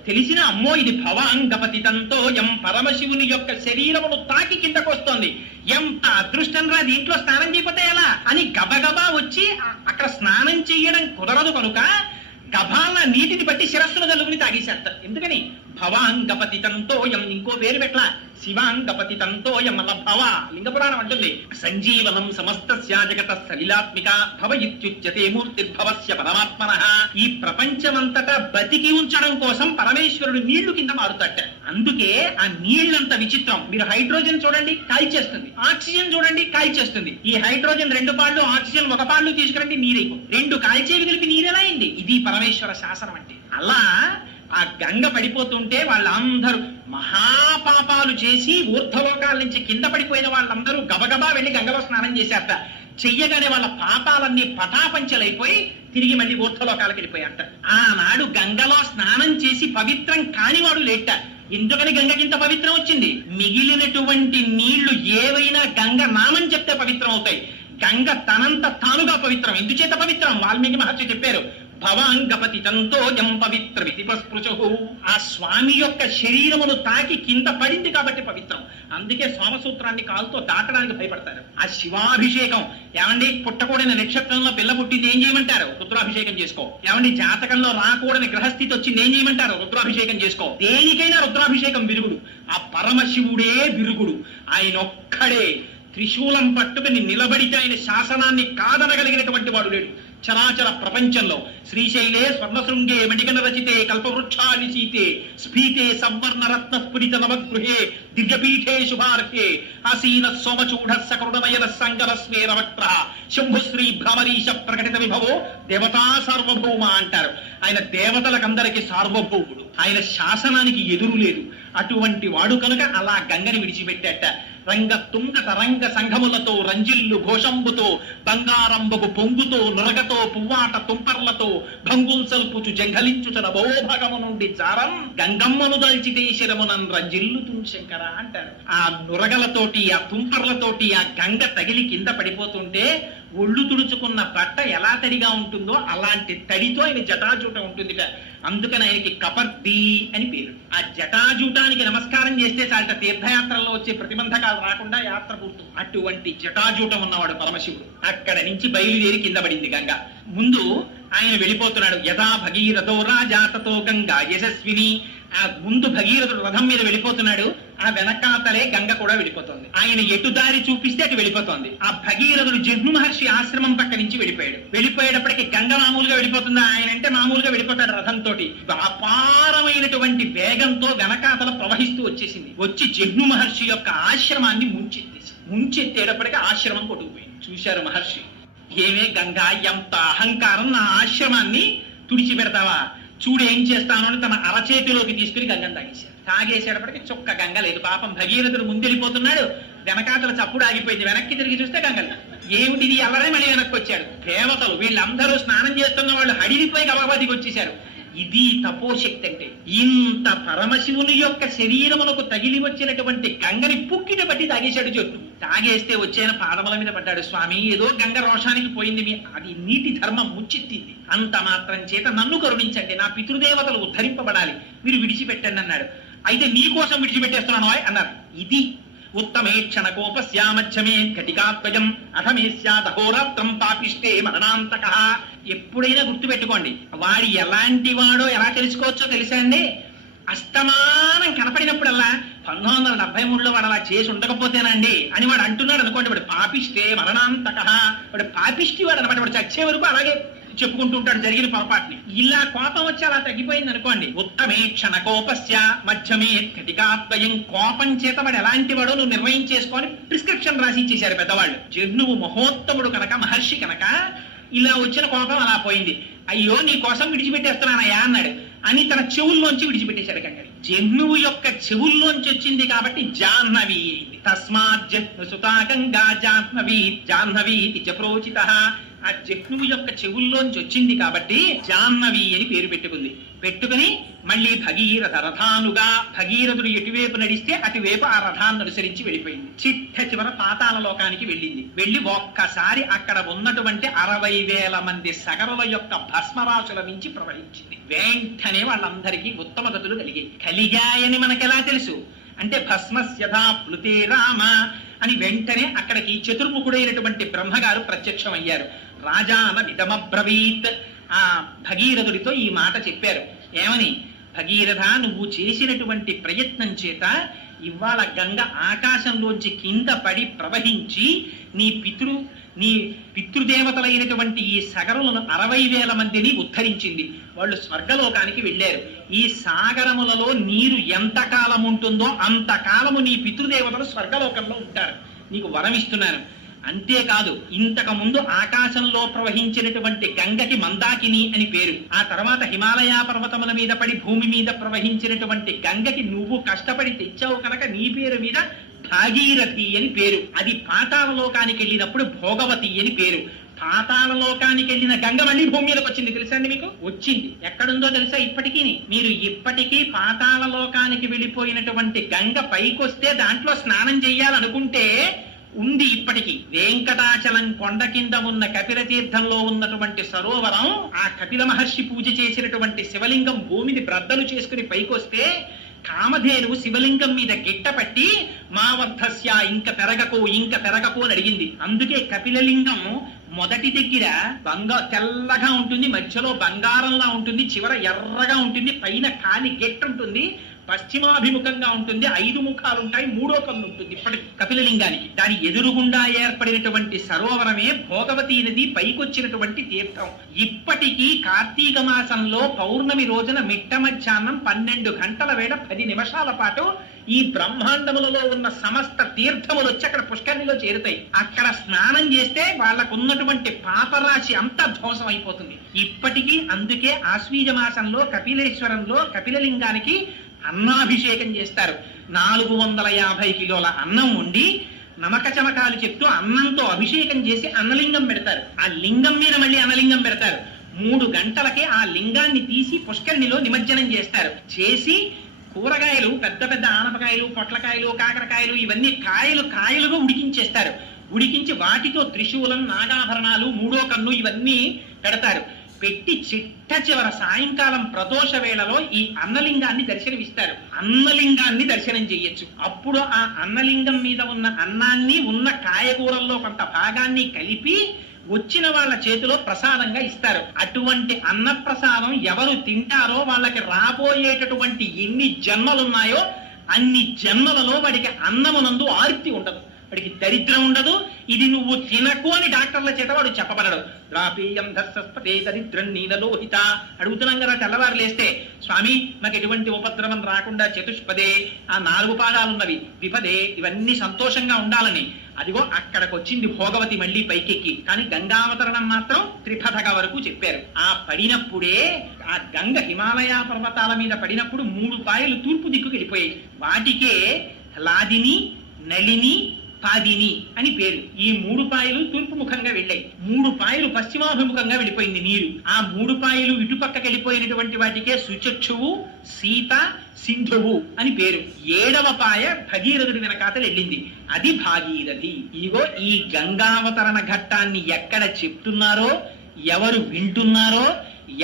తెలిసిన అమ్మో ఇది భవాంగపతితంతో యం పరమశివుని యొక్క శరీరమును తాకి కిందకొస్తోంది, ఎంత అదృష్టం రా దీంట్లో స్నానం చేయకపోతే ఎలా అని గబగబా వచ్చి అక్కడ స్నానం చేయడం కుదరదు కనుక గభాల నీటిని బట్టి శిరస్సును గలుగుని తాగేసేస్తారు. ఎందుకని? భవాంగపతితంతో యం, ఇంకో పేరు పెట్ల శివాంగపతితంతో యం అలా భవ. లింగపురాణం అంటుంది సంజీవనం సమస్తస్య జగత సలిలాత్మిక భవ ఇత్యుచ్యతే మూర్తిర్భవస్య పరమాత్మనః. ఈ ప్రపంచమంతటా బతికి ఉంచడం కోసం పరమేశ్వరుడు నీళ్లు కింద మారుతాట. అందుకే ఆ నీళ్లంత విచిత్రం. మీరు హైడ్రోజన్ చూడండి కాల్చేస్తుంది, ఆక్సిజన్ చూడండి కాల్చేస్తుంది. ఈ హైడ్రోజన్ 2 పాళ్ళు, ఆక్సిజన్ 1 పాళ్ళు తీసుకురండి నీరైపు, 2 కాల్చేవి కలిపి నీరెలా అయింది? ఇది పరమేశ్వర శాసనం అంటే. అలా ఆ గంగ పడిపోతుంటే వాళ్ళందరూ మహాపాపాలు చేసి ఊర్ధ్వలోకాల నుంచి కింద పడిపోయిన వాళ్ళందరూ గబగబా వెళ్లి గంగలో స్నానం చేశారట. చెయ్యగానే వాళ్ళ పాపాలన్నీ పటాపంచలైపోయి తిరిగి మళ్ళీ ఊర్ధ్వలోకాలకు వెళ్ళిపోయారట. ఆనాడు గంగలో స్నానం చేసి పవిత్రం కానివాడు లేట. ఎందుకని గంగకింత పవిత్రం వచ్చింది? మిగిలినటువంటి నీళ్లు ఏవైనా గంగ నామం చెప్తే పవిత్రం అవుతాయి. గంగ తనంత తానుగా పవిత్రం. ఎందుచేత పవిత్రం? వాల్మీకి మహర్షి చెప్పారు భవాంగపతితంతో యం పవిత్రమితి వస్పృశు. ఆ స్వామి యొక్క శరీరమును తాకి కింద పడింది కాబట్టి పవిత్రం. అందుకే సోమసూత్రాన్ని కాలుతో దాటడానికి భయపడతారు. ఆ శివాభిషేకం ఏమండి, పుట్టకూడని నక్షత్రంలో పిల్ల పుట్టింది ఏం చేయమంటారు? రుద్రాభిషేకం చేసుకో. ఏమండి, జాతకంలో రాకూడని గ్రహస్థితి వచ్చింది ఏం చేయమంటారు? రుద్రాభిషేకం చేసుకో. దేనికైనా రుద్రాభిషేకం విరుగుడు. ఆ పరమశివుడే విరుగుడు. ఆయన ఒక్కడే త్రిశూలం పట్టుకుని నిలబడితే ఆయన శాసనాన్ని కాదనగలిగినటువంటి వాడు లేడు చరాచర ప్రపంచంలో. శ్రీశైలే స్వర్ణశృంగే మణిగణ రచితే కల్పవృక్షాని సీతే స్ఫీతే సంవర్ణ రత్న స్ఫురిత నవగృహే దివ్యపీఠే శుభార్హే ఆసీన సోమచూఢ సకరుణమయన సంగర స్వేరవక్త్ర శంభుశ్రీ భ్రమరీశ ప్రకటిత విభవో దేవతా సార్వభౌమ అంటారు. ఆయన దేవతలకందరికీ సార్వభౌముడు. ఆయన శాసనానికి ఎదురు లేదు. అటువంటి వాడు కనుక అలా గంగని విడిచిపెట్టాట. రంగ తుంగ తరంగ సంఘములతో రంజిల్లు ఘోషంబుతో బంగారంబకు పొంగుతో నురగతో పువ్వాట తుంపర్లతో భంగుల్ సల్పుచు జంఘలించుచన భోభగము నుండి జారం గంగమ్మను దల్చితే శరమునన్ రంజిల్లు శంకర అంటారు. ఆ నురగలతోటి ఆ తుంపర్లతోటి ఆ గంగ తగిలి కింద పడిపోతుంటే ఒళ్ళు తుడుచుకున్న బట్ట ఎలా తడిగా ఉంటుందో అలాంటి తడితో ఆయన జటాజూట ఉంటుందిట. అందుకని ఆయనకి కపర్ది అని పేరు. ఆ జటాజూటానికి నమస్కారం చేస్తే చాలట తీర్థయాత్రల్లో వచ్చే ప్రతిబంధకాలు రాకుండా యాత్ర పూర్తి. అటువంటి జటాజూటం ఉన్నవాడు పరమశివుడు. అక్కడ నుంచి బయలుదేరి కింద పడింది గంగ. ముందు ఆయన వెళ్ళిపోతున్నాడు. యథా భగీరథో రాజాతతో గంగా యశస్విని. ఆ ముందు భగీరథుడు రథం మీద వెళ్ళిపోతున్నాడు. ఆ వెనకాతలే గంగ కూడా వెళ్ళిపోతుంది. ఆయన ఎటు దారి చూపిస్తే అటు వెళ్ళిపోతోంది. ఆ భగీరథుడు జహ్ను మహర్షి ఆశ్రమం పక్క నుంచి వెళ్ళిపోయేటప్పటికి గంగ మామూలుగా వెళ్ళిపోతుందా? ఆయన అంటే మామూలుగా వెళ్ళిపోతాడు రథంతో. అపారమైనటువంటి వేగంతో వెనకాతల ప్రవహిస్తూ వచ్చేసింది. వచ్చి జహ్ను మహర్షి యొక్క ఆశ్రమాన్ని ముంచెత్తేటప్పటికి ఆశ్రమం కొట్టుకుపోయింది. చూశారు మహర్షి, ఏమే గంగా, ఎంత అహంకారం! నా ఆశ్రమాన్ని తుడిచిపెడతావా? చూడు ఏం చేస్తాను అని తన అరచేతిలోకి తీసుకుని గంగను తాగేశారు. తాగేసేటప్పటికి చుక్క గంగ లేదు. పాపం భగీరథుడు ముందెళ్ళిపోతున్నాడు. వెనకాతల చప్పుడు ఆగిపోయింది. వెనక్కి తిరిగి చూస్తే గంగలు. ఏమిటిది అల్లరే మళ్ళీ వెనక్కి వచ్చాడు. దేవతలు వీళ్ళందరూ స్నానం చేస్తున్న వాళ్ళు హడిలిపోయి గబాబాదికి వచ్చేశారు. ఇది తపోశక్తి అంటే. ఇంత పరమశివుని యొక్క శరీరమునకు తగిలి వచ్చినటువంటి గంగని పుక్కిట బట్టి తాగేశాడు చెట్టు. తాగేస్తే వచ్చాయన పాదముల మీద పడ్డాడు. స్వామి, ఏదో గంగ రోషానికి పోయింది, అది నీటి ధర్మం ముచ్చెత్తింది. అంత మాత్రం చేత నన్ను కరుణించండి, నా పితృదేవతలు ఉద్ధరింపబడాలి, మీరు విడిచిపెట్టండి అన్నాడు. అయితే నీకోసం విడిచిపెట్టేస్తున్నాను అన్నారు. ఇది ఉత్తమే క్షణకోపస్యామధ్యమే ఘటికాత్వయం అథమే స్యాదహోరాత్రం పాపిష్టే మరణాంతక. ఎప్పుడైనా గుర్తుపెట్టుకోండి, వాడు ఎలాంటి వాడో ఎలా తెలుసుకోవచ్చో తెలుసా అండి? అస్తమానం కనపడినప్పుడల్లా 1973లో వాడు అలా చేసి ఉండకపోతేనండి అని వాడు అంటున్నాడు అనుకోండి, వాడు పాపిష్టే మరణాంతక, వాడు పాపిష్టి వాడు అనమాట, వాడు చచ్చే వరకు అలాగే చెప్పుకుంటూ ఉంటాడు జరిగిన పొరపాటుని. ఇలా కోపం వచ్చి అలా తగ్గిపోయింది అనుకోండి, ఉత్తమే క్షణ కోపస్య మధ్యమే ఘటికాద్వయం, కోపం చేత వాడు ఎలాంటి వాడో నువ్వు నిర్ణయం చేసుకొని ప్రిస్క్రిప్షన్ రాసి ఇచ్చేశారు పెద్దవాళ్ళు. జహ్నువు మహోత్తముడు కనుక, మహర్షి కనుక ఇలా వచ్చిన కోపం అలా పోయింది. అయ్యో నీ కోసం విడిచిపెట్టేస్తున్నానయ్యా అన్నాడు అని తన చెవుల్లోంచి విడిచిపెట్టేశాడు గంగని. జహ్నువు యొక్క చెవుల్లోంచి వచ్చింది కాబట్టి జాహ్నవి అయింది. తస్మాత్ జహ్ను సుతా గంగా జాహ్నవి జాహ్నవి ప్రోచిత. ఆ జహ్నువు యొక్క చెవుల్లోంచి వచ్చింది కాబట్టి జాహ్నవి అని పేరు పెట్టుకుని మళ్ళీ భగీరథ రథానుగా, భగీరథుడు ఎటువైపు నడిస్తే అటువైపు ఆ రథాన్ని అనుసరించి వెళ్ళిపోయింది. చిట్ట చివర పాతాళ లోకానికి వెళ్ళి ఒక్కసారి అక్కడ ఉన్నటువంటి 60,000 మంది సగరుల యొక్క భస్మరాశుల నుంచి ప్రవహించింది. వెంటనే వాళ్ళందరికీ ఉత్తమ గతులు కలిగాయని మనకెలా తెలుసు అంటే భస్మస్యథా ప్లుతే రామ అని వెంటనే అక్కడికి చతుర్ముఖుడైనటువంటి బ్రహ్మగారు ప్రత్యక్షమయ్యారు. రాజాన విధమబ్రవీత్, ఆ భగీరథుడితో ఈ మాట చెప్పారు. ఏమని? భగీరథ, నువ్వు చేసినటువంటి ప్రయత్నం చేత ఇవాళ గంగ ఆకాశంలోంచి కింద పడి ప్రవహించి నీ పితృదేవతలైనటువంటి ఈ సగరులను 60,000 మందిని ఉద్ధరించింది. వాళ్ళు స్వర్గలోకానికి వెళ్ళారు. ఈ సాగరములలో నీరు ఎంతకాలం ఉంటుందో అంతకాలము నీ పితృదేవతలు స్వర్గలోకంలో ఉంటారు. నీకు వరం ఇస్తున్నాను. అంతేకాదు, ఇంతకు ముందు ఆకాశంలో ప్రవహించినటువంటి గంగకి మందాకిని అని పేరు. ఆ తర్వాత హిమాలయ పర్వతముల మీద పడి భూమి మీద ప్రవహించినటువంటి గంగకి నువ్వు కష్టపడి తెచ్చావు కనుక నీ పేరు మీద భాగీరథి అని పేరు. అది పాతాళ లోకానికి వెళ్ళినప్పుడు భోగవతి అని పేరు. పాతాళ లోకానికి వెళ్ళిన గంగ మళ్ళీ భూమి మీదకి వచ్చింది. తెలుసా అండి మీకు? వచ్చింది. ఎక్కడుందో తెలుసా? ఇప్పటికీ మీరు ఇప్పటికీ పాతాళ లోకానికి వెళ్ళిపోయినటువంటి గంగ పైకొస్తే దాంట్లో స్నానం చెయ్యాలనుకుంటే ఉంది. ఇప్పటికీ వెంకటాచలం కొండ కింద ఉన్న కపిల తీర్థంలో ఉన్నటువంటి సరోవరం, ఆ కపిల మహర్షి పూజ చేసినటువంటి శివలింగం భూమిని బ్రద్దలు చేసుకుని పైకొస్తే కామధేనువు శివలింగం మీద గిట్టపట్టి మా వర్ధస్య ఇంక పెరగకు అని అడిగింది. అందుకే కపిలలింగం మొదటి దగ్గర తెల్లగా ఉంటుంది, మధ్యలో బంగారంలా ఉంటుంది, చివర ఎర్రగా ఉంటుంది, పైన కాలి గెట్టు ఉంటుంది, పశ్చిమాభిముఖంగా ఉంటుంది, 5 ముఖాలుంటాయి, 3వ కన్ను ఉంటుంది ఇప్పటి కపిలలింగానికి. దాని ఎదురుగుండా ఏర్పడినటువంటి సరోవరమే భోగవతి నది పైకొచ్చినటువంటి తీర్థం. ఇప్పటికీ కార్తీక మాసంలో పౌర్ణమి రోజున మిట్ట మధ్యాహ్నం 12 గంటల వేళ 10 నిమిషాల పాటు ఈ బ్రహ్మాండములలో ఉన్న సమస్త తీర్థములు వచ్చి అక్కడ పుష్కరిణిలో చేరుతాయి. అక్కడ స్నానం చేస్తే వాళ్ళకు ఉన్నటువంటి పాపరాశి అంతా ధ్వంసం అయిపోతుంది ఇప్పటికీ. అందుకే ఆశ్వీజ మాసంలో కపిలేశ్వరంలో కపిలలింగానికి అన్నాభిషేకం చేస్తారు. 450 కిలోల అన్నం ఉండి నమక చమకాలు చెప్తూ అన్నంతో అభిషేకం చేసి అన్నలింగం పెడతారు. ఆ లింగం మీద మళ్ళీ అన్నలింగం పెడతారు. 3 గంటలకే ఆ లింగాన్ని తీసి పుష్కరిణిలో నిమజ్జనం చేస్తారు. చేసి కూరగాయలు, పెద్ద పెద్ద ఆనపకాయలు, పొట్లకాయలు, కాకరకాయలు, ఇవన్నీ కాయలుగా ఉడికించేస్తారు. ఉడికించి వాటితో త్రిశూలం, నాగాభరణాలు, 3వ కన్ను ఇవన్నీ పెడతారు. పెట్టి చిట్ట చివర సాయంకాలం ప్రదోష వేళలో ఈ అన్నలింగాన్ని దర్శనమిస్తారు. అన్నలింగాన్ని దర్శనం చెయ్యొచ్చు. అప్పుడు ఆ అన్నలింగం మీద ఉన్న అన్నాన్ని, ఉన్న కాయగూరల్లో కొంత భాగాన్ని కలిపి వచ్చిన వాళ్ళ చేతిలో ప్రసాదంగా ఇస్తారు. అటువంటి అన్న ప్రసాదం ఎవరు తింటారో వాళ్ళకి రాబోయేటటువంటి ఎన్ని జన్మలున్నాయో అన్ని జన్మలలో వాడికి అన్నమునందు ఆర్తి ఉండదు, వాడికి దరిద్రం ఉండదు. ఇది నువ్వు తినకు అని డాక్టర్ల చేత వాడు చెప్పబడడు. రాపేయం ధస్సస్పదే దరిద్రం నీలలోహిత. అడుగుతున్నాం కదా తెల్లవారు లేస్తే, స్వామి మాకు ఎటువంటి ఉపద్రవం రాకుండా చతుష్పదే, ఆ 4 పాదాలున్నవి, విపదే, ఇవన్నీ సంతోషంగా ఉండాలని. అదిగో అక్కడికి వచ్చింది భోగవతి మళ్ళీ పైకెక్కి. కానీ గంగావతరణం మాత్రం త్రిపథగా వరకు చెప్పారు. ఆ పడినప్పుడే ఆ గంగ హిమాలయ పర్వతాల మీద పడినప్పుడు 3 పాయలు తూర్పు దిక్కుకి వెళ్ళిపోయాయి. వాటికే లాదిని, నళిని, పాదిని అని పేరు. ఈ 3 పాయలు తూర్పు ముఖంగా వెళ్ళాయి, 3 పాయలు పశ్చిమాభిముఖంగా వెళ్ళిపోయింది నీరు. ఆ 3 పాయలు ఇటుపక్కకి వెళ్ళిపోయినటువంటి వాటికే సుచక్షువు, సీత, సింధువు అని పేరు. 7వ పాయ భగీరథుడి వెనకాతలు వెళ్ళింది, అది భాగీరథి. ఇగో ఈ గంగావతరణ ఘట్టాన్ని ఎక్కడ చెప్తున్నారో, ఎవరు వింటున్నారో,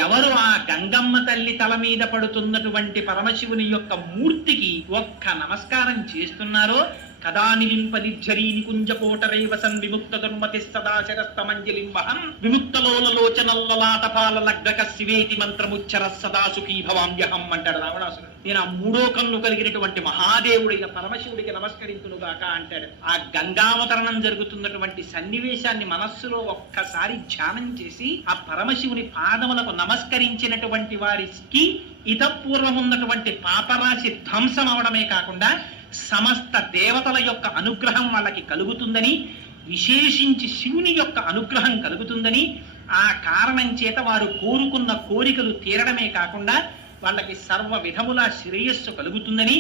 ఎవరు ఆ గంగమ్మ తల్లి తల మీద పడుతున్నటువంటి పరమశివుని యొక్క మూర్తికి ఒక్క నమస్కారం చేస్తున్నారో కదా నిలింపనిర్ఝరీ నికుంజకోటరేవసన్ విముక్త దుర్మతి సదాశరస్తమంజలిం వహన్ విముక్తలోలలోచనల్లలాటపాల లగ్నక శివేతి మంత్రముచ్చర సదా సుఖీ భవామ్యహం అంటాడు రావణాసురుడు. నేను ఆ మూడో కన్ను కలిగినటువంటి మహాదేవుడైన పరమశివుడికి నమస్కరించునుగాక అంటాడు. ఆ గంగావతరణం జరుగుతున్నటువంటి సన్నివేశాన్ని మనస్సులో ఒక్కసారి ధ్యానం చేసి ఆ పరమశివుని పాదములకు నమస్కరించినటువంటి వారికి ఇతపూర్వం ఉన్నటువంటి పాపరాశి ధ్వంసం అవడమే కాకుండా సమస్త దేవతల యొక్క అనుగ్రహం వాళ్ళకి కలుగుతుందని, విశేషించి శివుని యొక్క అనుగ్రహం కలుగుతుందని, ఆ కారణం చేత వారు కోరుకున్న కోరికలు తీరడమే కాకుండా వాళ్ళకి సర్వ విధముల శ్రేయస్సు కలుగుతుందని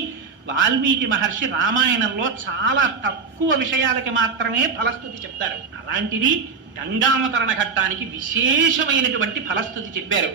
వాల్మీకి మహర్షి రామాయణంలో చాలా తక్కువ విషయాలకి మాత్రమే ఫలస్తుతి చెప్తారు. అలాంటిది గంగావతరణ ఘట్టానికి విశేషమైనటువంటి ఫలస్తుతి చెప్పారు.